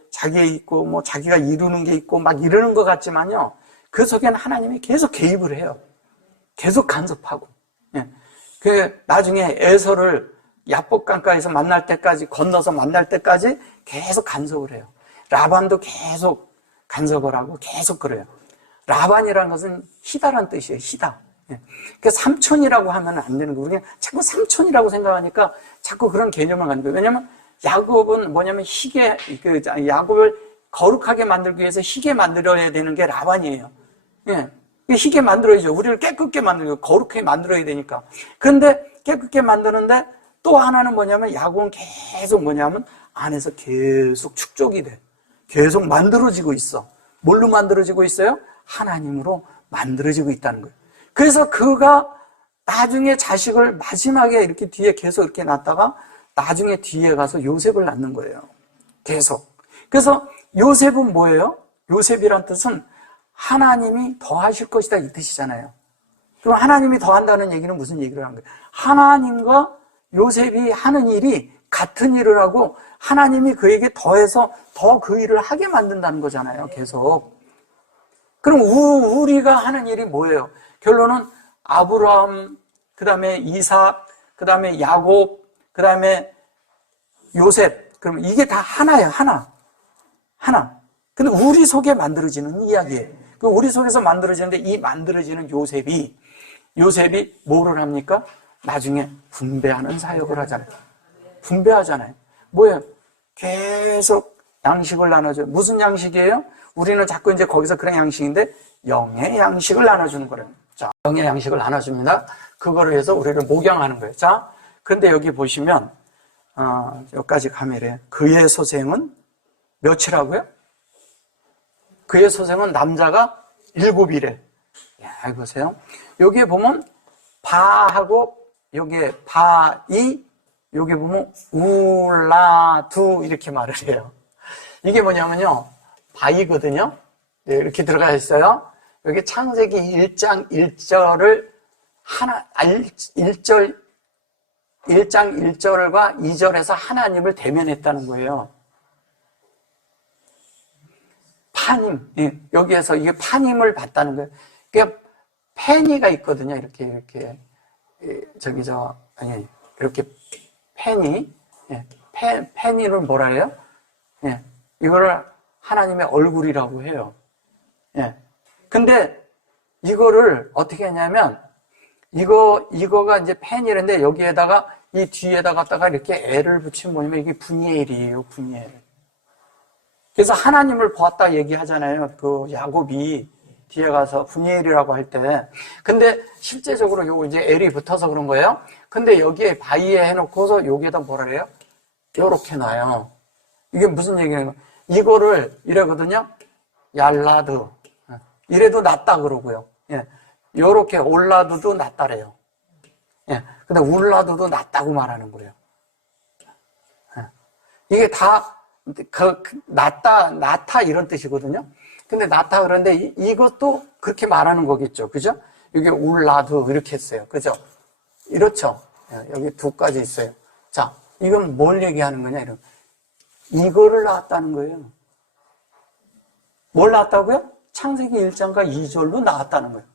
뭐 자기가 이루는 게 있고 막 이러는 것 같지만요, 그 속에는 하나님이 계속 개입을 해요. 계속 간섭하고. 나중에 에서를 야복강가에서 만날 때까지, 건너서 만날 때까지 계속 간섭을 해요. 라반도 계속 간섭을 하고 계속 그래요. 라반이라는 것은 희다란 뜻이에요. 희다. 그 삼촌이라고 하면 안 되는 거예요. 그냥 자꾸 삼촌이라고 생각하니까 자꾸 그런 개념을 갖는 거예요. 왜냐면 야곱은 뭐냐면 야곱을 거룩하게 만들기 위해서 희게 만들어야 되는 게 라반이에요. 희게 만들어야죠. 우리를 깨끗게 만들고 거룩하게 만들어야 되니까. 그런데 깨끗게 만드는데 또 하나는 뭐냐면 야곱은 계속 뭐냐면 안에서 계속 축적이 돼. 계속 만들어지고 있어. 뭘로 만들어지고 있어요? 하나님으로 만들어지고 있다는 거예요. 그래서 그가 나중에 자식을 마지막에 이렇게 뒤에 계속 이렇게 낳다가 나중에 뒤에 가서 요셉을 낳는 거예요. 계속. 그래서 요셉은 뭐예요? 요셉이란 뜻은 하나님이 더하실 것이다, 이 뜻이잖아요. 그럼 하나님이 더한다는 얘기는 무슨 얘기를 하는 거예요? 하나님과 요셉이 하는 일이 같은 일을 하고 하나님이 그에게 더해서 더 그 일을 하게 만든다는 거잖아요, 계속. 그럼 우리가 하는 일이 뭐예요? 결론은 아브라함, 그 다음에 이삭, 그 다음에 야곱, 그 다음에 요셉. 그럼 이게 다 하나예요, 하나. 근데 우리 속에 만들어지는 이야기예요. 우리 속에서 만들어지는데 이 만들어지는 요셉이 뭐를 합니까? 나중에 분배하는 사역을 하잖아요. 분배하잖아요. 뭐예요? 계속 양식을 나눠줘요. 무슨 양식이에요? 우리는 자꾸 이제 거기서 그런 양식인데 영의 양식을 나눠주는 거예요. 자, 영의 양식을 나눠줍니다. 그거를 해서 우리를 목양하는 거예요. 자, 그런데 여기 보시면 여기까지 가면 그의 소생은 몇이라고요? 그의 소생은 남자가 7이래. 야, 보세요. 여기에 보면 바하고 여기에 바이, 여기 보면 울라두 이렇게 말을 해요. 이게 뭐냐면요, 바이거든요. 네, 이렇게 들어가 있어요. 여기 창세기 1장 1절을 1장 1절과 2절에서 하나님을 대면했다는 거예요. 파님, 예, 여기에서 이게 파님을 봤다는 거예요. 그러니까 페니가 있거든요. 이렇게 이렇게 페니, 예, 페니를 뭐라 해요? 예, 이거를 하나님의 얼굴이라고 해요. 예. 근데 이거를 어떻게 하냐면 이거가 이제 페니인데 여기에다가 이 뒤에다 갖다가 이렇게 애를 붙이면 뭐냐면 이게 분이엘이에요, 분이엘. 그래서 하나님을 보았다 얘기하잖아요. 그 야곱이 뒤에 가서 분이엘이라고 할 때. 근데 실제적으로 요 이제 엘이 붙어서 그런 거예요. 근데 여기에 바위에 해놓고서 여기에다 뭐라 그래요? 요렇게 놔요. 이게 무슨 얘기예요? 이거를 이러거든요. 얄라드. 이래도 낫다 그러고요. 예. 요렇게 올라두도 낫다래요. 예. 근데 울라두도 낫다고 말하는 거예요. 예. 이게 다 낫다 이런 뜻이거든요. 근데 낫다 그런데 이것도 그렇게 말하는 거겠죠. 그죠? 이게 울라두 이렇게 했어요. 그죠? 이렇죠. 예. 여기 두 가지 있어요. 자, 이건 뭘 얘기하는 거냐? 이거를 낳았다는 거예요. 뭘 낳았다고요? 창세기 1장과 2절로 나왔다는 거예요.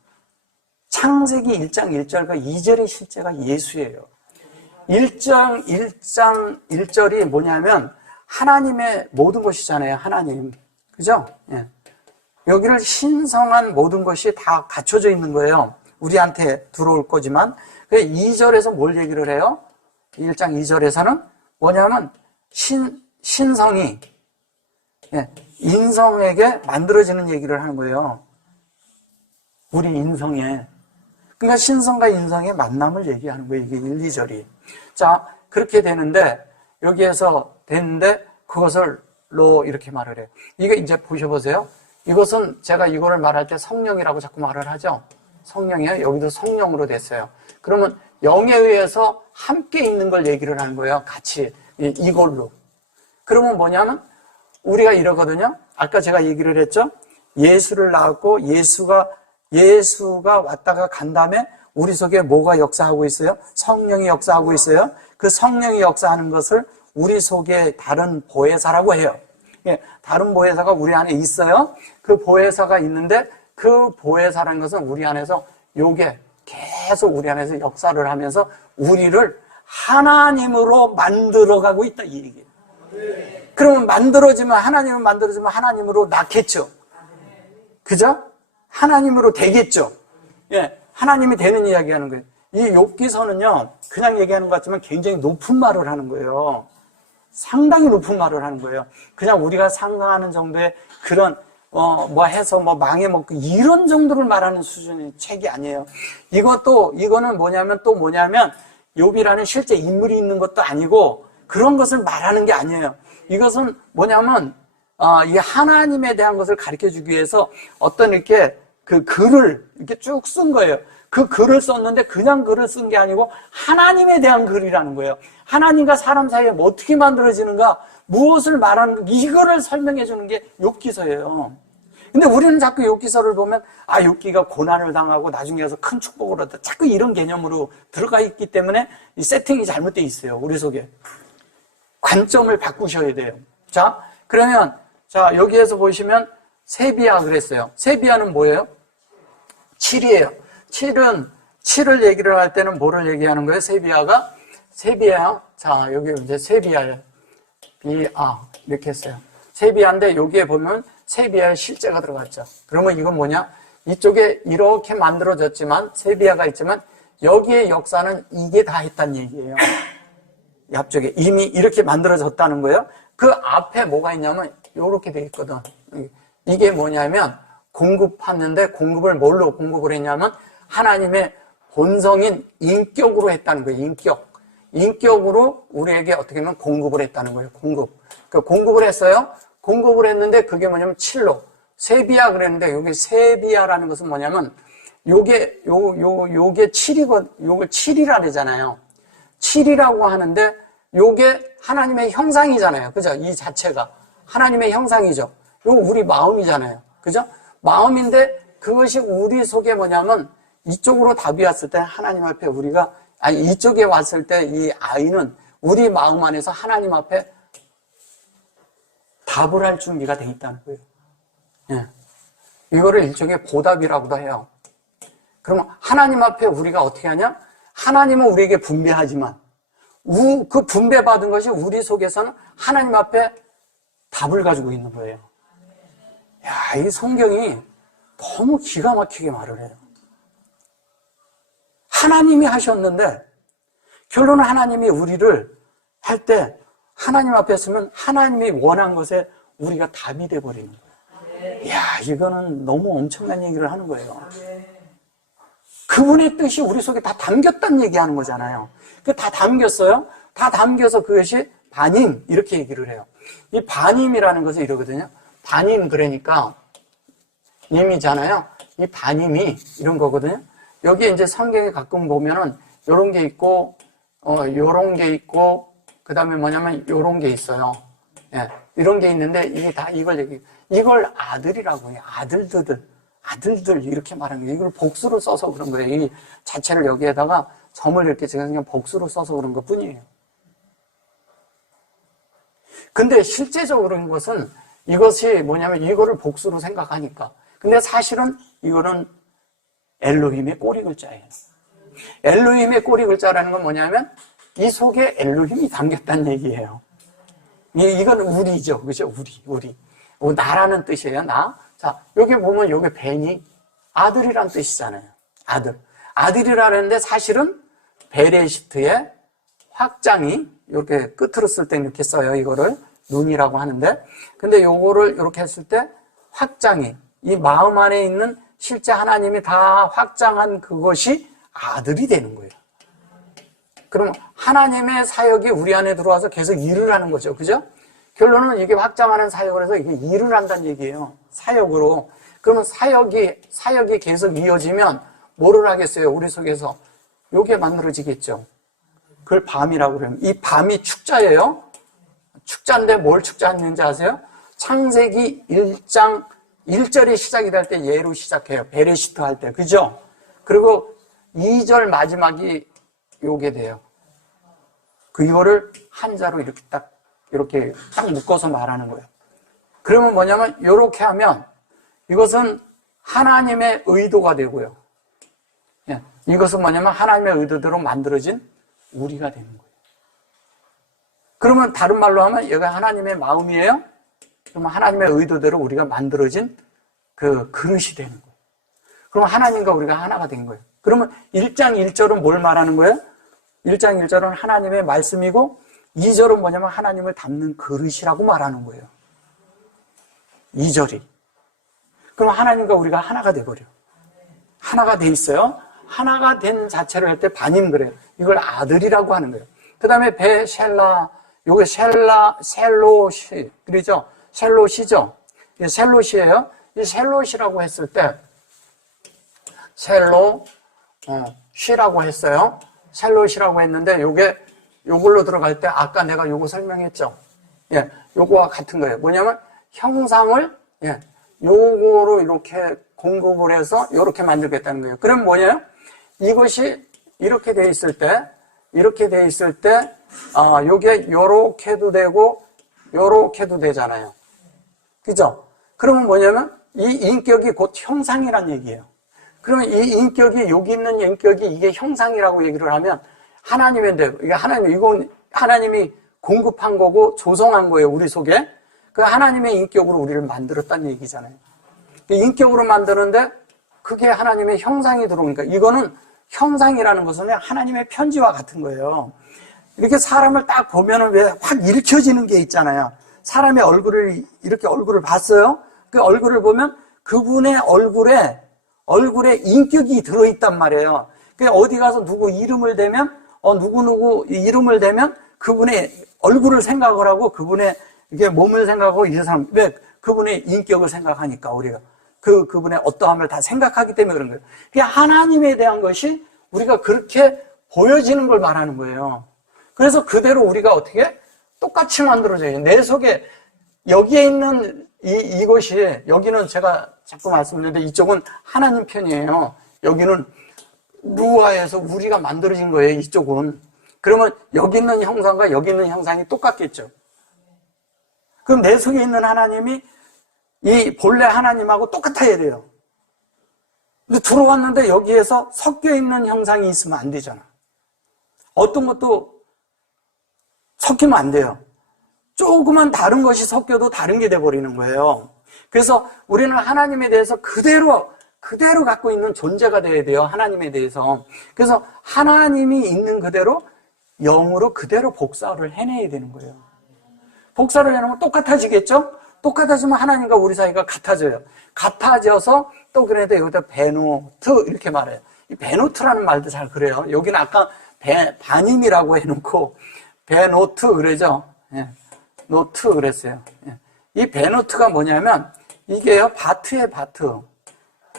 창세기 1장 1절과 2절의 실제가 예수예요. 1장 1절이 뭐냐면 하나님의 모든 것이잖아요. 하나님. 그죠? 예. 여기를 신성한 모든 것이 다 갖춰져 있는 거예요. 우리한테 들어올 거지만. 2절에서 뭘 얘기를 해요? 1장 2절에서는 뭐냐면 신성이 인성에게 만들어지는 얘기를 하는 거예요. 우리 인성에. 그러니까 신성과 인성의 만남을 얘기하는 거예요. 이게 1, 2절이. 자, 그렇게 되는데 여기에서 됐는데 그것을로 이렇게 말을 해요. 이게 이제 보셔보세요. 이것은 제가 이거를 말할 때 성령이라고 자꾸 말을 하죠. 성령이에요. 여기도 성령으로 됐어요. 그러면 영에 의해서 함께 있는 걸 얘기를 하는 거예요. 같이 이걸로. 그러면 뭐냐면 우리가 이러거든요. 아까 제가 얘기를 했죠. 예수를 낳았고 예수가 왔다가 간 다음에 우리 속에 뭐가 역사하고 있어요? 성령이 역사하고 있어요. 그 성령이 역사하는 것을 우리 속에 다른 보혜사라고 해요. 다른 보혜사가 우리 안에 있어요. 그 보혜사가 있는데 그 보혜사라는 것은 우리 안에서 요게 계속 우리 안에서 역사를 하면서 우리를 하나님으로 만들어가고 있다 이 얘기예요. 그러면 하나님을 만들어지면 하나님으로 낳겠죠. 그죠? 하나님으로 되겠죠. 예, 하나님이 되는 이야기 하는 거예요. 이 욥기서는요, 그냥 얘기하는 것 같지만 굉장히 높은 말을 하는 거예요. 상당히 높은 말을 하는 거예요. 그냥 우리가 상상하는 정도의 그런, 망해 먹고 이런 정도를 말하는 수준의 책이 아니에요. 이거는 뭐냐면 욥이라는 실제 인물이 있는 것도 아니고 그런 것을 말하는 게 아니에요. 이것은 뭐냐면, 이 하나님에 대한 것을 가르쳐 주기 위해서 어떤 이렇게 그 글을 이렇게 쭉 쓴 거예요. 그 글을 썼는데 그냥 글을 쓴 게 아니고 하나님에 대한 글이라는 거예요. 하나님과 사람 사이에 어떻게 만들어지는가, 무엇을 말하는, 이거를 설명해 주는 게 욥기서예요. 근데 우리는 자꾸 욥기서를 보면, 욥기가 고난을 당하고 나중에 가서 큰 축복을 얻다. 자꾸 이런 개념으로 들어가 있기 때문에 이 세팅이 잘못되어 있어요. 우리 속에. 관점을 바꾸셔야 돼요. 자, 그러면, 여기에서 보시면 세비야 그랬어요. 세비야는 뭐예요? 7이에요. 7을 얘기를 할 때는 뭐를 얘기하는 거예요? 세비야요. 자, 여기 이제 세비야예요. 이렇게 했어요. 세비야인데 여기에 보면 세비야의 실제가 들어갔죠. 그러면 이건 뭐냐? 이쪽에 이렇게 만들어졌지만, 세비야가 있지만, 여기에 역사는 이게 다 했다는 얘기예요. 이 앞쪽에 이미 이렇게 만들어졌다는 거예요. 그 앞에 뭐가 있냐면 이렇게 돼 있거든. 이게 뭐냐면 공급했는데 공급을 뭘로 공급을 했냐면 하나님의 본성인 인격으로 했다는 거예요. 인격으로 우리에게 어떻게 보면 공급을 했다는 거예요. 공급을 했어요. 공급을 했는데 그게 뭐냐면 칠로. 세비야 그랬는데 여기 세비야라는 것은 뭐냐면 요게 7이건 요걸 7이라 그러잖아요. 7이라고 하는데 요게 하나님의 형상이잖아요. 그죠? 이 자체가 하나님의 형상이죠. 요 우리 마음이잖아요. 그죠? 마음인데 그것이 우리 속에 뭐냐면 이쪽으로 답이 왔을 때 하나님 앞에 우리가 이쪽에 왔을 때 이 아이는 우리 마음 안에서 하나님 앞에 답을 할 준비가 돼 있다는 거예요. 예. 이거를 일종의 보답이라고도 해요. 그럼 하나님 앞에 우리가 어떻게 하냐? 하나님은 우리에게 분배하지만 그 분배받은 것이 우리 속에서는 하나님 앞에 답을 가지고 있는 거예요. 야, 이 성경이 너무 기가 막히게 말을 해요. 하나님이 하셨는데 결론은 하나님이 우리를 할 때 하나님 앞에 서면 하나님이 원한 것에 우리가 답이 돼버리는 거예요. 이야, 이거는 너무 엄청난 얘기를 하는 거예요. 그분의 뜻이 우리 속에 다 담겼다는 얘기하는 거잖아요. 그 다 담겼어요. 다 담겨서 그것이 반임 이렇게 얘기를 해요. 이 반임이라는 것은 이러거든요. 반임 그러니까 임이잖아요. 이 반임이 이런 거거든요. 여기 이제 성경에 가끔 보면은 요런 게 있고 요런 게 있고 그다음에 뭐냐면 요런 게 있어요. 예. 이런 게 있는데 이게 다 이걸 아들이라고 해요. 아들들 이렇게 말하는 거예요. 이걸 복수로 써서 그런 거예요. 이 자체를 여기에다가 점을 이렇게 제가 그냥 복수로 써서 그런 것 뿐이에요. 근데 실제적으로는 것은 이것이 뭐냐면 이거를 복수로 생각하니까. 근데 사실은 이거는 엘로힘의 꼬리 글자예요. 엘로힘의 꼬리 글자라는 건 뭐냐면 이 속에 엘로힘이 담겼다는 얘기예요. 이건 우리죠. 그죠? 우리. 나라는 뜻이에요. 나. 자, 여기 보면 여기 벤이 아들이란 뜻이잖아요. 아들이라는데 사실은 베레시트의 확장이 이렇게 끝으로 쓸 때 이렇게 써요. 이거를 눈이라고 하는데, 근데 요거를 이렇게 했을 때 확장이 이 마음 안에 있는 실제 하나님이 다 확장한 그것이 아들이 되는 거예요. 그럼 하나님의 사역이 우리 안에 들어와서 계속 일을 하는 거죠. 그죠? 결론은 이게 확장하는 사역을 해서 이게 일을 한다는 얘기예요. 사역으로. 그러면 사역이 계속 이어지면 뭐를 하겠어요? 우리 속에서. 요게 만들어지겠죠. 그걸 밤이라고 그래요. 이 밤이 축자예요. 축자인데 뭘 축자했는지 아세요? 창세기 1장 1절이 시작이 될 때 예로 시작해요. 베레시트 할 때. 그죠? 그리고 2절 마지막이 요게 돼요. 이거를 한자로 이렇게 딱 묶어서 말하는 거예요. 그러면 뭐냐면 이렇게 하면 이것은 하나님의 의도가 되고요. 이것은 뭐냐면 하나님의 의도대로 만들어진 우리가 되는 거예요. 그러면 다른 말로 하면 얘가 하나님의 마음이에요. 그러면 하나님의 의도대로 우리가 만들어진 그 그릇이 되는 거예요. 그러면 하나님과 우리가 하나가 된 거예요. 그러면 1장 1절은 뭘 말하는 거예요? 1장 1절은 하나님의 말씀이고 2절은 뭐냐면 하나님을 담는 그릇이라고 말하는 거예요. 2절이. 그럼 하나님과 우리가 하나가 돼버려. 하나가 돼 있어요. 하나가 된 자체를 할 때 반임 그래요. 이걸 아들이라고 하는 거예요. 그 다음에 베셀라, 요게 셀롯이, 그러죠? 셀롯이죠? 셀롯이에요. 이 셀롯이라고 했을 때, 셀롯이라고 했어요. 셀롯이라고 했는데, 요걸로 들어갈 때, 아까 내가 요거 설명했죠? 예, 요거와 같은 거예요. 뭐냐면, 형상을, 요거로 이렇게 공급을 해서, 요렇게 만들겠다는 거예요. 그럼 뭐냐요? 이것이 이렇게 돼 있을 때, 요게 요렇게도 되고, 요렇게도 되잖아요. 그죠? 그러면 뭐냐면, 이 인격이 곧 형상이란 얘기예요. 그러면 이 인격이, 여기 있는 인격이 이게 형상이라고 얘기를 하면, 하나님인데, 이건 하나님이 공급한 거고, 조성한 거예요, 우리 속에. 그 하나님의 인격으로 우리를 만들었다는 얘기잖아요. 인격으로 만드는데, 그게 하나님의 형상이 들어오니까, 이거는 형상이라는 것은 하나님의 편지와 같은 거예요. 이렇게 사람을 딱 보면은 왜 확 일으켜지는 게 있잖아요. 사람의 이렇게 얼굴을 봤어요? 그 얼굴을 보면 그분의 얼굴에 인격이 들어있단 말이에요. 그 어디 가서 누구 이름을 대면 누구누구 이름을 대면 그분의 얼굴을 생각을 하고 그분의 이게 몸을 생각하고 이 사람, 왜? 그분의 인격을 생각하니까 우리가. 그분의 어떠함을 다 생각하기 때문에 그런 거예요. 그냥 하나님에 대한 것이 우리가 그렇게 보여지는 걸 말하는 거예요. 그래서 그대로 우리가 어떻게? 똑같이 만들어져요. 내 속에, 여기에 있는 이것이, 여기는 제가 자꾸 말씀드렸는데 이쪽은 하나님 편이에요. 여기는 루아에서 우리가 만들어진 거예요, 이쪽은. 그러면 여기 있는 형상과 여기 있는 형상이 똑같겠죠. 그럼 내 속에 있는 하나님이 이 본래 하나님하고 똑같아야 돼요. 근데 들어왔는데 여기에서 섞여 있는 형상이 있으면 안 되잖아. 어떤 것도 섞이면 안 돼요. 조그만 다른 것이 섞여도 다른 게 돼버리는 거예요. 그래서 우리는 하나님에 대해서 그대로 갖고 있는 존재가 돼야 돼요. 하나님에 대해서. 그래서 하나님이 있는 그대로 영으로 그대로 복사를 해내야 되는 거예요. 복사를 해놓으면 똑같아지겠죠? 똑같아지면 하나님과 우리 사이가 같아져요. 같아져서 또 그래도 여기다 베노트 이렇게 말해요. 이 베노트라는 말도 잘 그래요. 여기는 아까 바님이라고 해놓고 베노트 그러죠. 예, 노트 그랬어요. 예. 이 베노트가 뭐냐면 이게요 바트예요, 바트.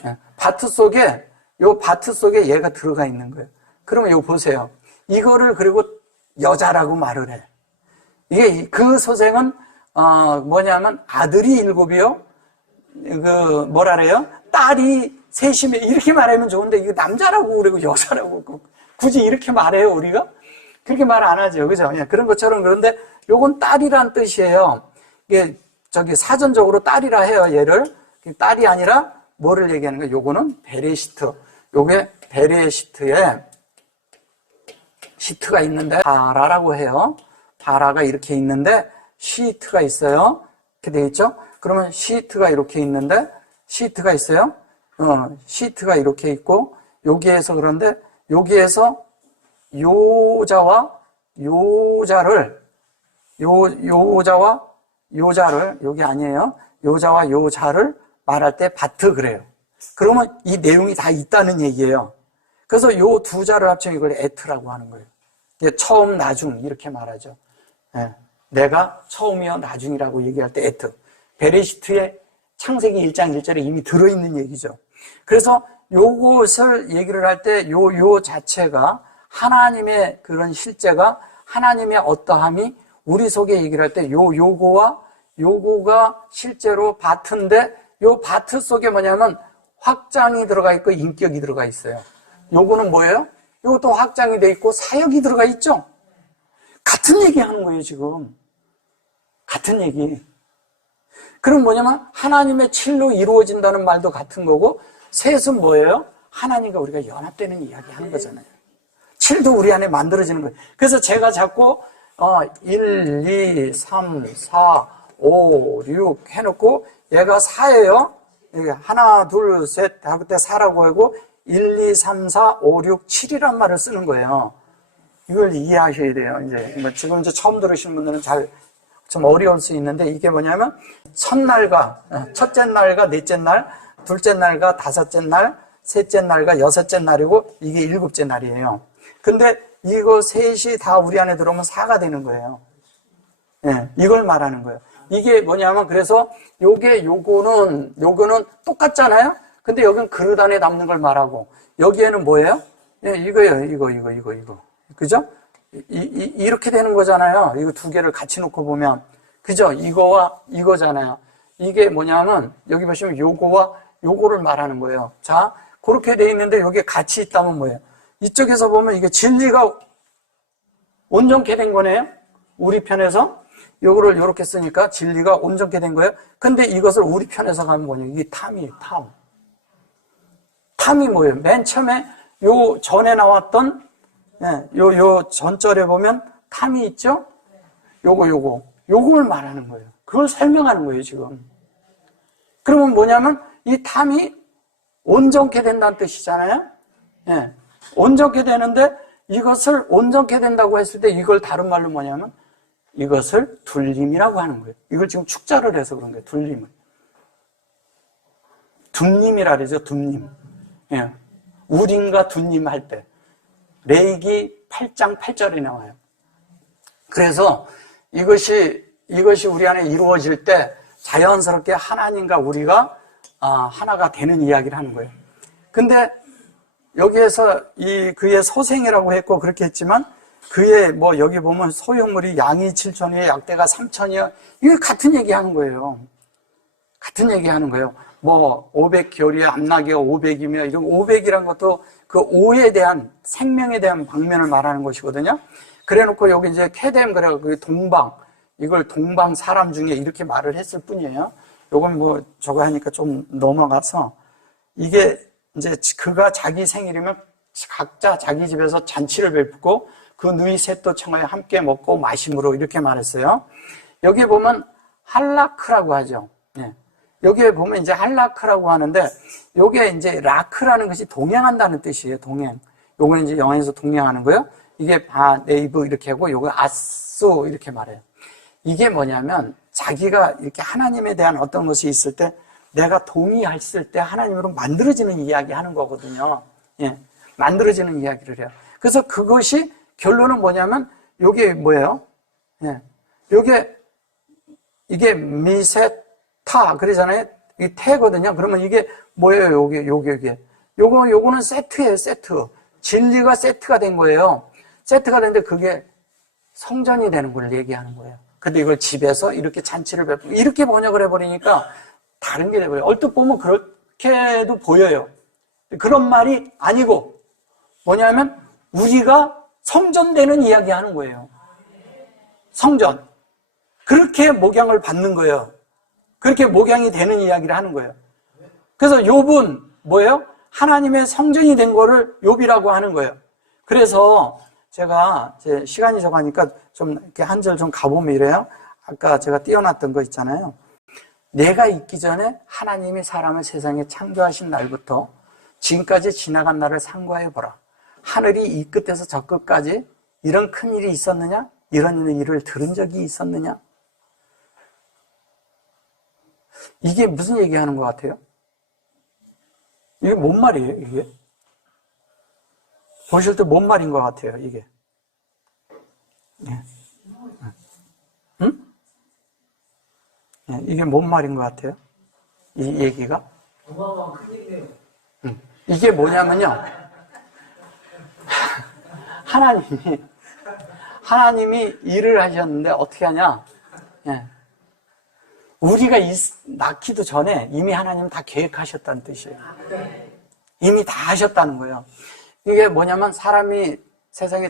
예, 바트 속에 얘가 들어가 있는 거예요. 그러면 이거 보세요. 이거를 그리고 여자라고 말을 해. 이게 그 소생은 뭐냐면 아들이 7이요. 뭐라 그래요? 딸이 3이면 이렇게 말하면 좋은데 이거 남자라고 그리고 여자라고 굳이 이렇게 말해요, 우리가? 그렇게 말 안 하죠. 그죠? 그런 것처럼 그런데 요건 딸이란 뜻이에요. 이게 사전적으로 딸이라 해요, 얘를. 딸이 아니라 뭐를 얘기하는 거예요? 요거는 베레시트. 요게 베레시트에 시트가 있는데 바라라고 해요. 바라가 이렇게 있는데 시트가 있어요. 이렇게 되어 있죠? 그러면 시트가 이렇게 있는데 시트가 있어요. 시트가 이렇게 있고 여기에서 그런데 여기에서 요자와 요자를 여기 아니에요. 요자와 요자를 말할 때 바트 그래요. 그러면 이 내용이 다 있다는 얘기예요. 그래서 요 두 자를 합쳐 이걸 에트라고 하는 거예요. 처음 나중 이렇게 말하죠. 예, 내가 처음이요 나중이라고 얘기할 때 에트. 베레시트의 창세기 1장 1절에 이미 들어있는 얘기죠. 그래서 요것을 얘기를 할 때 요 자체가 하나님의 그런 실제가 하나님의 어떠함이 우리 속에 얘기를 할 때 요거가 실제로 바트인데 요 바트 속에 뭐냐면 확장이 들어가 있고 인격이 들어가 있어요. 요거는 뭐예요? 요것도 확장이 돼 있고 사역이 들어가 있죠? 같은 얘기 하는 거예요, 지금. 같은 얘기. 그럼 뭐냐면 하나님의 7로 이루어진다는 말도 같은 거고 셋은 뭐예요? 하나님과 우리가 연합되는 이야기 하는 거잖아요. 7도 우리 안에 만들어지는 거예요. 그래서 제가 자꾸 1, 2, 3, 4, 5, 6 해놓고 얘가 4예요. 하나, 둘, 셋 할 때 4라고 하고 1, 2, 3, 4, 5, 6, 7이란 말을 쓰는 거예요. 이걸 이해하셔야 돼요. 이제 지금 처음 들으신 분들은 좀 어려울 수 있는데 이게 뭐냐면 첫째 날과 넷째 날, 둘째 날과 다섯째 날, 셋째 날과 여섯째 날이고 이게 7째 날이에요. 근데 이거 셋이 다 우리 안에 들어오면 4가 되는 거예요. 예, 이걸 말하는 거예요. 이게 뭐냐면 그래서 요거는 똑같잖아요. 근데 여기는 그릇 안에 담는 걸 말하고 여기에는 뭐예요? 예, 이거예요. 이거. 그죠? 이렇게 되는 거잖아요. 이거 두 개를 같이 놓고 보면. 그죠? 이거와 이거잖아요. 이게 뭐냐면, 여기 보시면 요거와 요거를 말하는 거예요. 자, 그렇게 돼 있는데 여기에 같이 있다면 뭐예요? 이쪽에서 보면 이게 진리가 온전케 된 거네요? 우리 편에서. 요거를 요렇게 쓰니까 진리가 온전케 된 거예요. 근데 이것을 우리 편에서 가면 뭐냐면 이게 탐이에요, 탐. 탐이 뭐예요? 맨 처음에 요 전에 나왔던 요 전절에 보면 탐이 있죠? 요걸 말하는 거예요. 그걸 설명하는 거예요, 지금. 그러면 뭐냐면 이 탐이 온전케 된다는 뜻이잖아요? 예. 온전케 되는데 이것을 온전케 된다고 했을 때 이걸 다른 말로 뭐냐면 이것을 둘림이라고 하는 거예요. 이걸 지금 축자를 해서 그런 거예요, 둘림을. 둠님이라 그러죠, 둠님. 예. 우림과 둠님 할 때. 레이기 8장 8절에 나와요. 그래서 이것이 우리 안에 이루어질 때 자연스럽게 하나님과 우리가 하나가 되는 이야기를 하는 거예요. 근데 여기에서 그의 소생이라고 했고 그렇게 했지만 그의 여기 보면 소유물이 양이 7천이요 약대가 3천이요 이게 같은 얘기 하는 거예요. 같은 얘기 하는 거예요. 500겨울이야 암나귀가 500이며 이런 500이란 것도 그 5에 대한 생명에 대한 방면을 말하는 것이거든요. 그래 놓고 여기 이제 케뎀 그래가지고 동방 이걸 동방 사람 중에 이렇게 말을 했을 뿐이에요. 요건 저거 하니까 좀 넘어가서 이게 이제 그가 자기 생일이면 각자 자기 집에서 잔치를 베푸고 그 누이 셋도 청하여 함께 먹고 마심으로 이렇게 말했어요. 여기에 보면 할라크라고 하죠. 예. 여기에 보면 이제 할라크라고 하는데 요게 이제 라크라는 것이 동행한다는 뜻이에요. 동행. 요거는 이제 영어에서 동행하는 거예요. 이게 네이브 이렇게 하고 요거 아쏘 이렇게 말해요. 이게 뭐냐면 자기가 이렇게 하나님에 대한 어떤 것이 있을 때 내가 동의했을 때 하나님으로 만들어지는 이야기 하는 거거든요. 예. 만들어지는 이야기를 해요. 그래서 그것이 결론은 뭐냐면 요게 뭐예요? 예. 이게 미세타 그러잖아요. 이 태거든요. 그러면 이게 뭐예요? 요거는 세트예요, 세트. 진리가 세트가 된 거예요. 세트가 됐는데 그게 성전이 되는 걸 얘기하는 거예요. 근데 이걸 집에서 이렇게 잔치를 베푸고 이렇게 번역을 해버리니까 다른 게 돼버려요. 얼뜻 보면 그렇게도 보여요. 그런 말이 아니고 뭐냐면 우리가 성전되는 이야기 하는 거예요. 성전. 그렇게 목양을 받는 거예요. 그렇게 목양이 되는 이야기를 하는 거예요. 그래서 욥은 뭐예요? 하나님의 성전이 된 거를 욥이라고 하는 거예요. 그래서 제가 시간이 적으니까 좀 이렇게 한 절 좀 가보면 이래요. 아까 제가 띄워놨던 거 있잖아요. 내가 있기 전에 하나님이 사람을 세상에 창조하신 날부터 지금까지 지나간 날을 상고해보라. 하늘이 이 끝에서 저 끝까지 이런 큰 일이 있었느냐? 이런 일을 들은 적이 있었느냐? 이게 무슨 얘기하는 것 같아요? 이게 뭔 말이에요, 이게? 보실 때 뭔 말인 것 같아요, 이게? 예. 응? 예, 이게 뭔 말인 것 같아요? 이 얘기가? 어마어마한 큰일이네요. 이게 뭐냐면요. 하나님이 일을 하셨는데 어떻게 하냐? 예. 우리가 낳기도 전에 이미 하나님은 다 계획하셨다는 뜻이에요. 이미 다 하셨다는 거예요. 이게 뭐냐면 사람이 세상에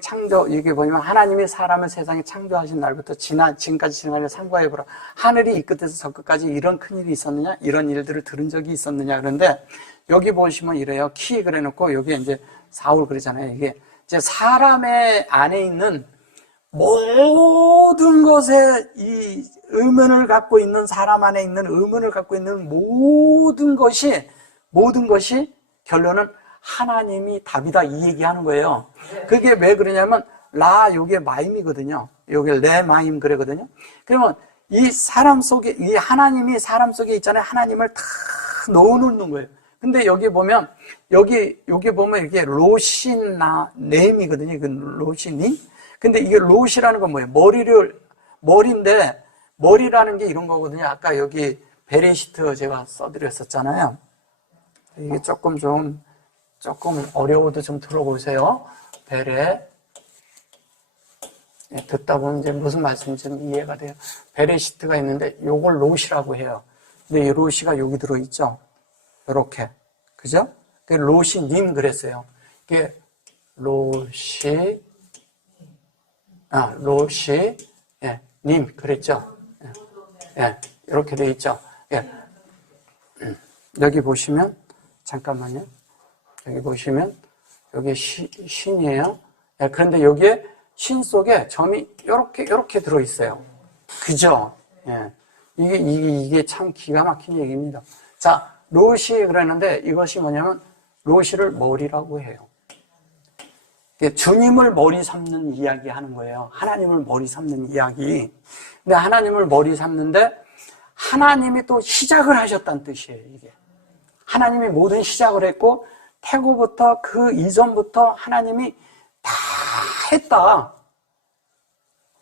이게 보면 하나님이 사람을 세상에 창조하신 날부터 지금까지 지나가는 상고해보라. 하늘이 이 끝에서 저 끝까지 이런 큰일이 있었느냐? 이런 일들을 들은 적이 있었느냐? 그런데 여기 보시면 이래요. 키 그래 놓고 여기 이제 사울 그러잖아요. 이게 이제 사람의 안에 있는 모든 것에 이 의문을 갖고 있는 사람 안에 있는 의문을 갖고 있는 모든 것이 결론은 하나님이 답이다 이 얘기하는 거예요. 그게 왜 그러냐면 요게 마임이거든요. 요게 레 마임 그러거든요. 그러면 이 사람 속에 이 하나님이 사람 속에 있잖아요. 하나님을 다 넣어놓는 거예요. 근데 여기 보면 여기 보면 이게 로시나 네임이거든요. 그 로시님. 근데 이게 롯이라는 건 뭐예요? 머리인데 머리라는 게 이런 거거든요. 아까 여기 베레시트 제가 써드렸었잖아요. 이게 조금 어려워도 좀 들어보세요. 듣다 보면 이제 무슨 말씀인지 좀 이해가 돼요. 베레시트가 있는데 요걸 롯이라고 해요. 근데 이 롯이가 여기 들어있죠. 요렇게. 그죠? 롯이 님 그랬어요. 이게 롯이 님, 그랬죠? 예, 이렇게 돼 있죠? 예. 여기 보시면, 잠깐만요. 여기 보시면, 여기 신이에요. 예, 그런데 여기에 신 속에 점이 요렇게 들어있어요. 그죠? 예. 이게 참 기가 막힌 얘기입니다. 자, 롯이 그랬는데 이것이 뭐냐면, 롯이를 머리라고 해요. 주님을 머리 삼는 이야기 하는 거예요. 하나님을 머리 삼는 이야기. 근데 하나님을 머리 삼는데 하나님이 또 시작을 하셨다는 뜻이에요, 이게. 하나님이 모든 시작을 했고 태고부터 그 이전부터 하나님이 다 했다.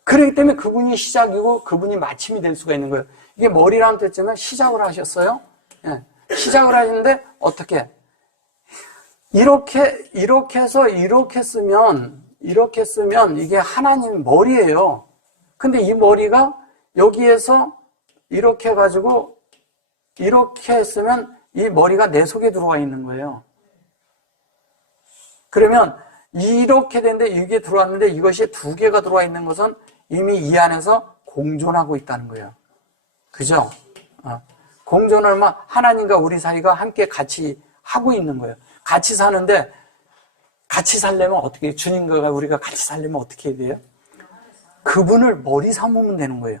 그렇기 때문에 그분이 시작이고 그분이 마침이 될 수가 있는 거예요. 이게 머리라는 뜻이면 시작을 하셨어요. 예. 시작을 하시는데 어떻게? 이렇게 해서 이렇게 쓰면 이게 하나님 머리예요. 근데 이 머리가 여기에서 이렇게 해가지고 이렇게 했으면 이 머리가 내 속에 들어와 있는 거예요. 그러면 이렇게 됐는데 이게 들어왔는데 이것이 두 개가 들어와 있는 것은 이미 이 안에서 공존하고 있다는 거예요. 그죠? 공존을 막 하나님과 우리 사이가 함께 같이 하고 있는 거예요. 같이 사는데 같이 살려면 어떻게 해요? 주님과 우리가 같이 살려면 어떻게 해야 돼요? 그분을 머리 삼으면 되는 거예요.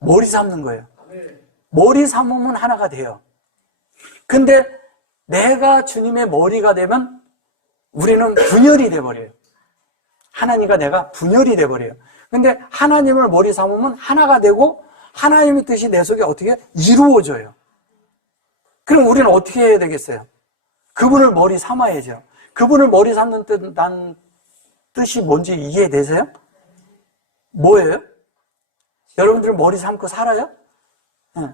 머리 삼는 거예요. 머리 삼으면 하나가 돼요. 근데 내가 주님의 머리가 되면 우리는 분열이 돼버려요. 하나님과 내가 분열이 돼버려요. 근데 하나님을 머리 삼으면 하나가 되고 하나님의 뜻이 내 속에 어떻게 이루어져요. 그럼 우리는 어떻게 해야 되겠어요? 그분을 머리 삼아야죠. 그분을 머리 삼는 뜻이 뭔지 이해되세요? 뭐예요? 여러분들 머리 삼고 살아요? 네.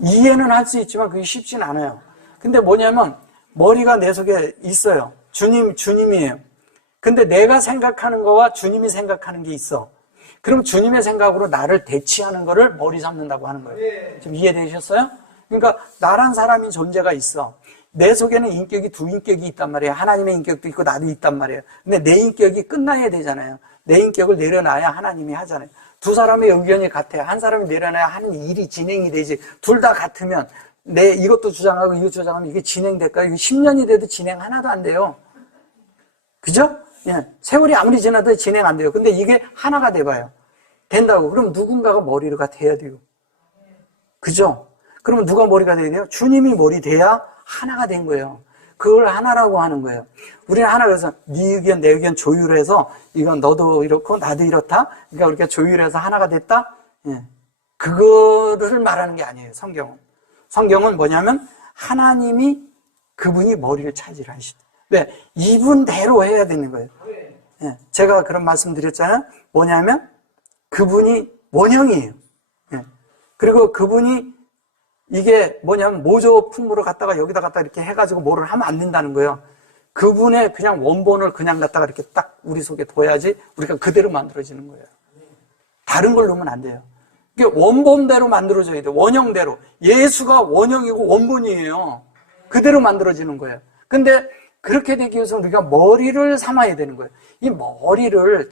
이해는 할 수 있지만 그게 쉽진 않아요. 근데 뭐냐면 머리가 내 속에 있어요. 주님이에요. 근데 내가 생각하는 거와 주님이 생각하는 게 있어. 그럼 주님의 생각으로 나를 대치하는 거를 머리 삼는다고 하는 거예요. 지금 이해되셨어요? 그러니까 나란 사람이 존재가 있어. 내 속에는 인격이 두 인격이 있단 말이에요. 하나님의 인격도 있고 나도 있단 말이에요. 근데 내 인격이 끝나야 되잖아요. 내 인격을 내려놔야 하나님이 하잖아요. 두 사람의 의견이 같아요. 한 사람이 내려놔야 하는 일이 진행이 되지. 둘 다 같으면 내 이것도 주장하고 이거 주장하면 이게 진행될까요? 이거 10년이 돼도 진행 하나도 안 돼요. 그죠? 예. 세월이 아무리 지나도 진행 안 돼요. 근데 이게 하나가 돼봐요. 된다고. 그럼 누군가가 머리가 돼야 돼요. 그죠? 그러면 누가 머리가 돼야 돼요? 주님이 머리 돼야 하나가 된 거예요. 그걸 하나라고 하는 거예요. 우리는 하나 그래서 네 의견, 내 의견 조율해서 이건 너도 이렇고 나도 이렇다. 그러니까 우리가 조율해서 하나가 됐다. 예. 그거를 말하는 게 아니에요. 성경은. 성경은 뭐냐면 하나님이 그분이 머리를 차지를 하시다. 왜? 이분대로 해야 되는 거예요. 예. 제가 그런 말씀 드렸잖아요. 뭐냐면 그분이 원형이에요. 예. 그리고 그분이 이게 뭐냐면 모조품으로 갖다가 여기다 갖다 이렇게 해가지고 뭐를 하면 안 된다는 거예요. 그분의 그냥 원본을 그냥 갖다가 이렇게 딱 우리 속에 둬야지 우리가 그대로 만들어지는 거예요. 다른 걸 넣으면 안 돼요. 이게 원본대로 만들어져야 돼요. 원형대로. 예수가 원형이고 원본이에요. 그대로 만들어지는 거예요. 근데 그렇게 되기 위해서 우리가 머리를 삼아야 되는 거예요. 이 머리를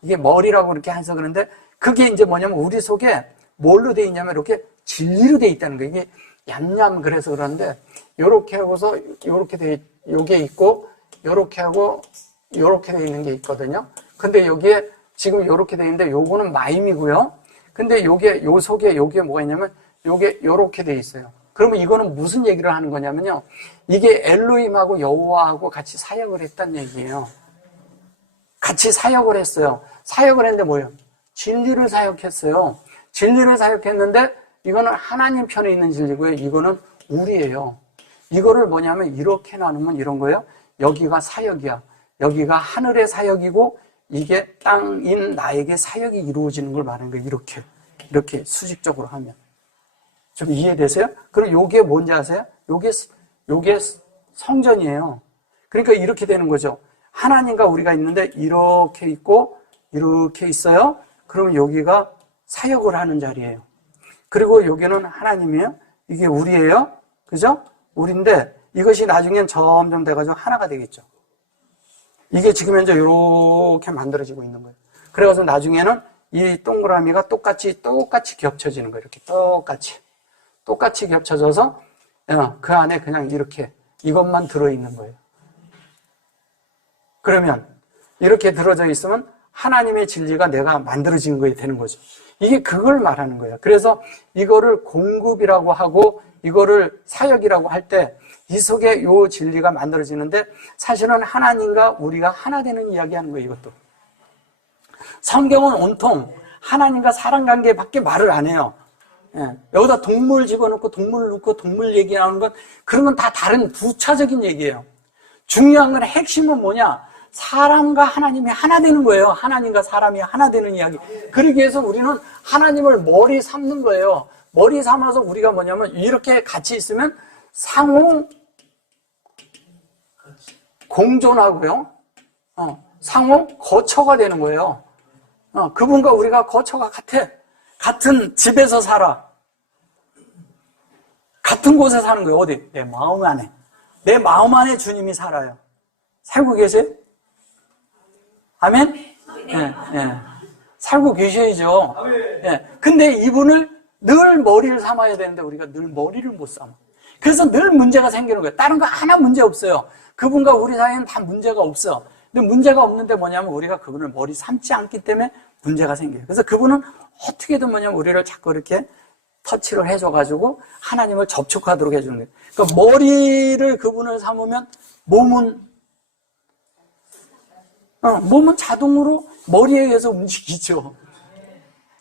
이게 머리라고 이렇게 해서 그런데 그게 이제 뭐냐면 우리 속에 뭘로 돼 있냐면 이렇게 진리로 돼 있다는 거예요. 이게 얌얌 그래서 그러는데 요렇게 하고서 요게 있고 요렇게 하고 요렇게 돼 있는 게 있거든요. 근데 여기에 지금 요렇게 돼 있는데 요거는 마임이고요. 근데 요 속에 요게 뭐가 있냐면 요게 요렇게 돼 있어요. 그러면 이거는 무슨 얘기를 하는 거냐면요. 이게 엘로힘하고 여호와하고 같이 사역을 했다는 얘기예요. 같이 사역을 했어요. 사역을 했는데 뭐예요? 진리를 사역했어요. 진리를 사역했는데 이거는 하나님 편에 있는 진리고요. 이거는 우리예요. 이거를 뭐냐면 이렇게 나누면 이런 거예요. 여기가 사역이야. 여기가 하늘의 사역이고 이게 땅인 나에게 사역이 이루어지는 걸 말하는 거예요. 이렇게 수직적으로 하면. 좀 이해되세요? 그리고 요게 뭔지 아세요? 요게 성전이에요. 그러니까 이렇게 되는 거죠. 하나님과 우리가 있는데 이렇게 있고 이렇게 있어요. 그러면 여기가 사역을 하는 자리예요. 그리고 여기는 하나님이에요. 이게 우리예요. 그죠? 우리인데 이것이 나중엔 점점 돼가지고 하나가 되겠죠. 이게 지금 현재 이렇게 만들어지고 있는 거예요. 그래가지고 나중에는 이 동그라미가 똑같이 겹쳐지는 거예요. 이렇게 똑같이 겹쳐져서 그 안에 그냥 이렇게 이것만 들어있는 거예요. 그러면 이렇게 들어져 있으면 하나님의 진리가 내가 만들어진 거에 되는 거죠. 이게 그걸 말하는 거예요. 그래서 이거를 공급이라고 하고 이거를 사역이라고 할 때 이 속에 요 진리가 만들어지는데 사실은 하나님과 우리가 하나 되는 이야기하는 거예요. 이것도. 성경은 온통 하나님과 사람 관계밖에 말을 안 해요. 예. 여기다 동물 집어넣고 동물 넣고 동물 얘기 나오는 건 그런 건 다 다른 부차적인 얘기예요. 중요한 건 핵심은 뭐냐? 사람과 하나님이 하나 되는 거예요. 하나님과 사람이 하나 되는 이야기. 그러기 위해서 우리는 하나님을 머리 삼는 거예요. 머리 삼아서 우리가 뭐냐면 이렇게 같이 있으면 상호 공존하고요. 상호 거처가 되는 거예요. 그분과 우리가 거처가 같아. 같은 집에서 살아. 같은 곳에 사는 거예요. 어디? 내 마음 안에. 내 마음 안에 주님이 살아요. 살고 계세요? 아멘? 예, 예. 살고 계셔야죠. 예. 근데 이분을 늘 머리를 삼아야 되는데 우리가 늘 머리를 못 삼아. 그래서 늘 문제가 생기는 거예요. 다른 거 하나 문제 없어요. 그분과 우리 사이에는 다 문제가 없어. 근데 문제가 없는데 뭐냐면 우리가 그분을 머리 삼지 않기 때문에 문제가 생겨요. 그래서 그분은 어떻게든 뭐냐면 우리를 자꾸 이렇게 터치를 해줘가지고 하나님을 접촉하도록 해주는 거예요. 그러니까 머리를 그분을 삼으면 몸은 자동으로 머리에 의해서 움직이죠.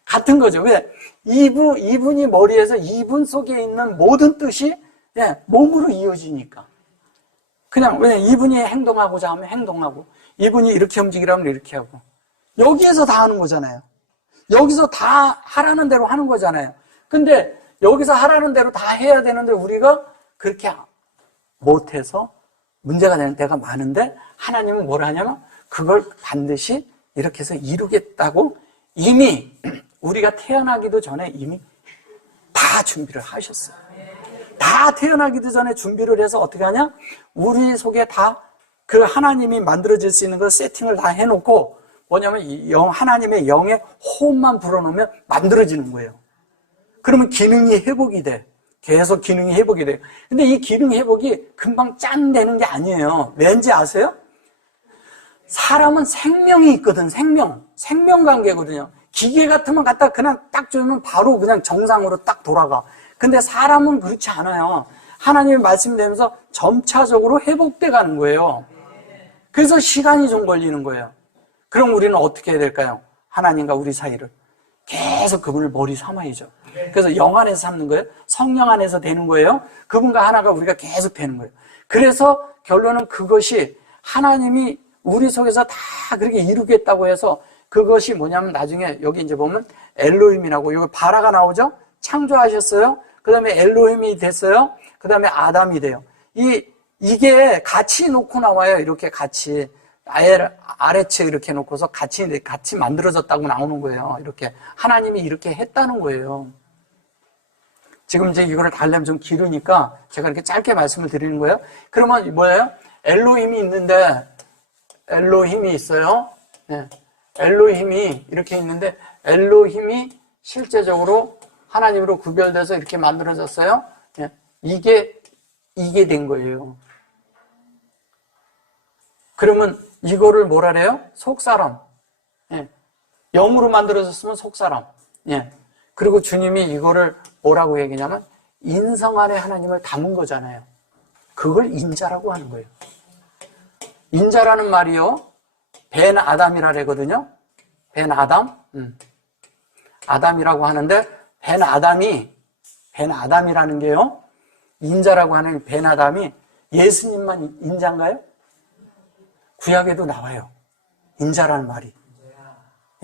같은 거죠. 왜? 이분이 머리에서 이분 속에 있는 모든 뜻이 몸으로 이어지니까. 그냥 왜 이분이 행동하고자 하면 행동하고, 이분이 이렇게 움직이라면 이렇게 하고. 여기에서 다 하는 거잖아요. 여기서 다 하라는 대로 하는 거잖아요. 근데 여기서 하라는 대로 다 해야 되는데 우리가 그렇게 못해서 문제가 되는 때가 많은데 하나님은 뭘 하냐면 그걸 반드시 이렇게 해서 이루겠다고 이미 우리가 태어나기도 전에 이미 다 준비를 하셨어요. 다 태어나기도 전에 준비를 해서 어떻게 하냐? 우리 속에 다 그 하나님이 만들어질 수 있는 걸 세팅을 다 해놓고 뭐냐면 하나님의 영의 호흡만 불어넣으면 만들어지는 거예요. 그러면 기능이 회복이 돼. 계속 기능이 회복이 돼. 근데 이 기능 회복이 금방 짠 되는 게 아니에요. 왠지 아세요? 사람은 생명이 있거든, 생명 관계거든요. 기계 같으면 갖다 그냥 딱 주면 바로 그냥 정상으로 딱 돌아가. 근데 사람은 그렇지 않아요. 하나님의 말씀이 되면서 점차적으로 회복돼 가는 거예요. 그래서 시간이 좀 걸리는 거예요. 그럼 우리는 어떻게 해야 될까요? 하나님과 우리 사이를 계속 그분을 머리 삼아야죠. 그래서 영 안에서 삼는 거예요. 성령 안에서 되는 거예요. 그분과 하나가 우리가 계속 되는 거예요. 그래서 결론은 그것이 하나님이 우리 속에서 다 그렇게 이루겠다고 해서 그것이 뭐냐면 나중에 여기 이제 보면 엘로힘이라고 여기 바라가 나오죠? 창조하셨어요. 그 다음에 엘로힘이 됐어요. 그 다음에 아담이 돼요. 이게 같이 놓고 나와요. 이렇게 같이. 아래층 이렇게 놓고서 같이 만들어졌다고 나오는 거예요. 이렇게. 하나님이 이렇게 했다는 거예요. 지금 이제 이거를 다 하려면 좀 길으니까 제가 이렇게 짧게 말씀을 드리는 거예요. 그러면 뭐예요? 엘로힘이 있는데, 엘로힘이 있어요. 네. 엘로힘이 이렇게 있는데, 엘로힘이 실제적으로 하나님으로 구별돼서 이렇게 만들어졌어요. 네. 이게 된 거예요. 그러면 이거를 뭐라 그래요? 속사람. 예. 영으로 만들어졌으면 속사람. 예. 그리고 주님이 이거를 뭐라고 얘기냐면 인성 안에 하나님을 담은 거잖아요. 그걸 인자라고 하는 거예요. 인자라는 말이요. 벤 아담이라 그러거든요. 벤 아담. 아담이라고 하는데 벤 아담이라는 게요. 인자라고 하는 벤 아담이 예수님만 인자인가요? 구약에도 나와요. 인자라는 말이.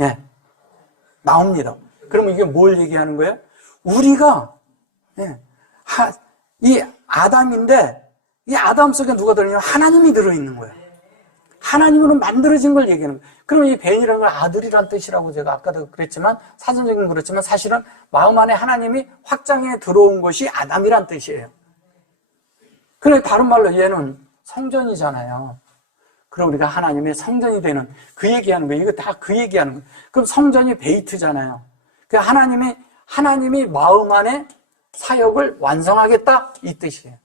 예. 나옵니다. 그러면 이게 뭘 얘기하는 거예요? 우리가, 이 아담인데, 이 아담 속에 누가 들어있냐면 하나님이 들어있는 거예요. 하나님으로 만들어진 걸 얘기하는 거예요. 그러면 이 벤이라는 걸 아들이란 뜻이라고 제가 아까도 그랬지만, 사전적인 그렇지만 사실은 마음 안에 하나님이 확장해 들어온 것이 아담이란 뜻이에요. 그래, 다른 말로 얘는 성전이잖아요. 그럼 우리가 하나님의 성전이 되는 그 얘기하는 거예요. 이거 다 그 얘기하는 거예요. 그럼 성전이 베이트잖아요. 그 하나님이 마음 안에 사역을 완성하겠다 이 뜻이에요.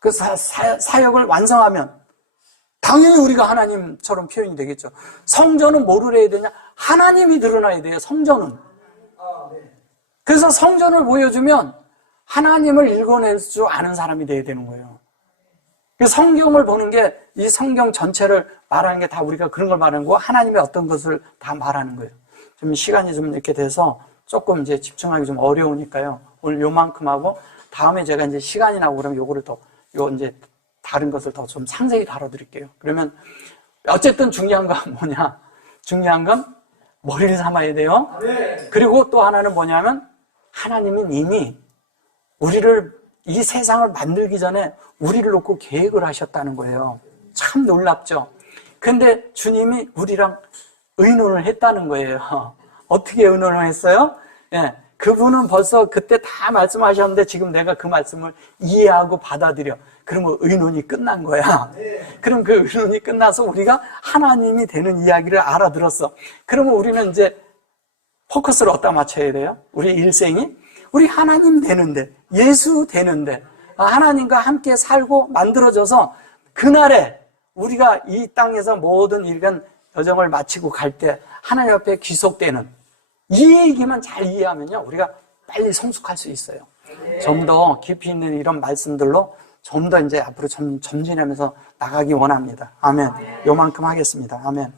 그 사역을 완성하면 당연히 우리가 하나님처럼 표현이 되겠죠. 성전은 뭐를 해야 되냐? 하나님이 드러나야 돼요. 성전은. 그래서 성전을 보여주면 하나님을 읽어낼 줄 아는 사람이 돼야 되는 거예요. 성경을 보는 게 이 성경 전체를 말하는 게 다 우리가 그런 걸 말하는 거고 하나님의 어떤 것을 다 말하는 거예요. 좀 시간이 좀 이렇게 돼서 조금 이제 집중하기 좀 어려우니까요. 오늘 요만큼 하고 다음에 제가 이제 시간이 나고 그러면 요거를 더 이제 다른 것을 더 좀 상세히 다뤄드릴게요. 그러면 어쨌든 중요한 건 뭐냐? 중요한 건 머리를 삼아야 돼요. 그리고 또 하나는 뭐냐면 하나님은 이미 우리를 이 세상을 만들기 전에 우리를 놓고 계획을 하셨다는 거예요. 참 놀랍죠? 근데 주님이 우리랑 의논을 했다는 거예요. 어떻게 의논을 했어요? 예, 그분은 벌써 그때 다 말씀하셨는데 지금 내가 그 말씀을 이해하고 받아들여. 그러면 의논이 끝난 거야. 그럼 그 의논이 끝나서 우리가 하나님이 되는 이야기를 알아들었어. 그러면 우리는 이제 포커스를 어디다 맞춰야 돼요? 우리 일생이 우리 하나님 되는데, 예수 되는데, 하나님과 함께 살고 만들어져서 그날에 우리가 이 땅에서 모든 일간 여정을 마치고 갈 때 하나님 앞에 귀속되는 이 얘기만 잘 이해하면요, 우리가 빨리 성숙할 수 있어요. 좀 더 깊이 있는 이런 말씀들로 좀 더 이제 앞으로 점진하면서 나가기 원합니다. 아멘. 요만큼 하겠습니다. 아멘.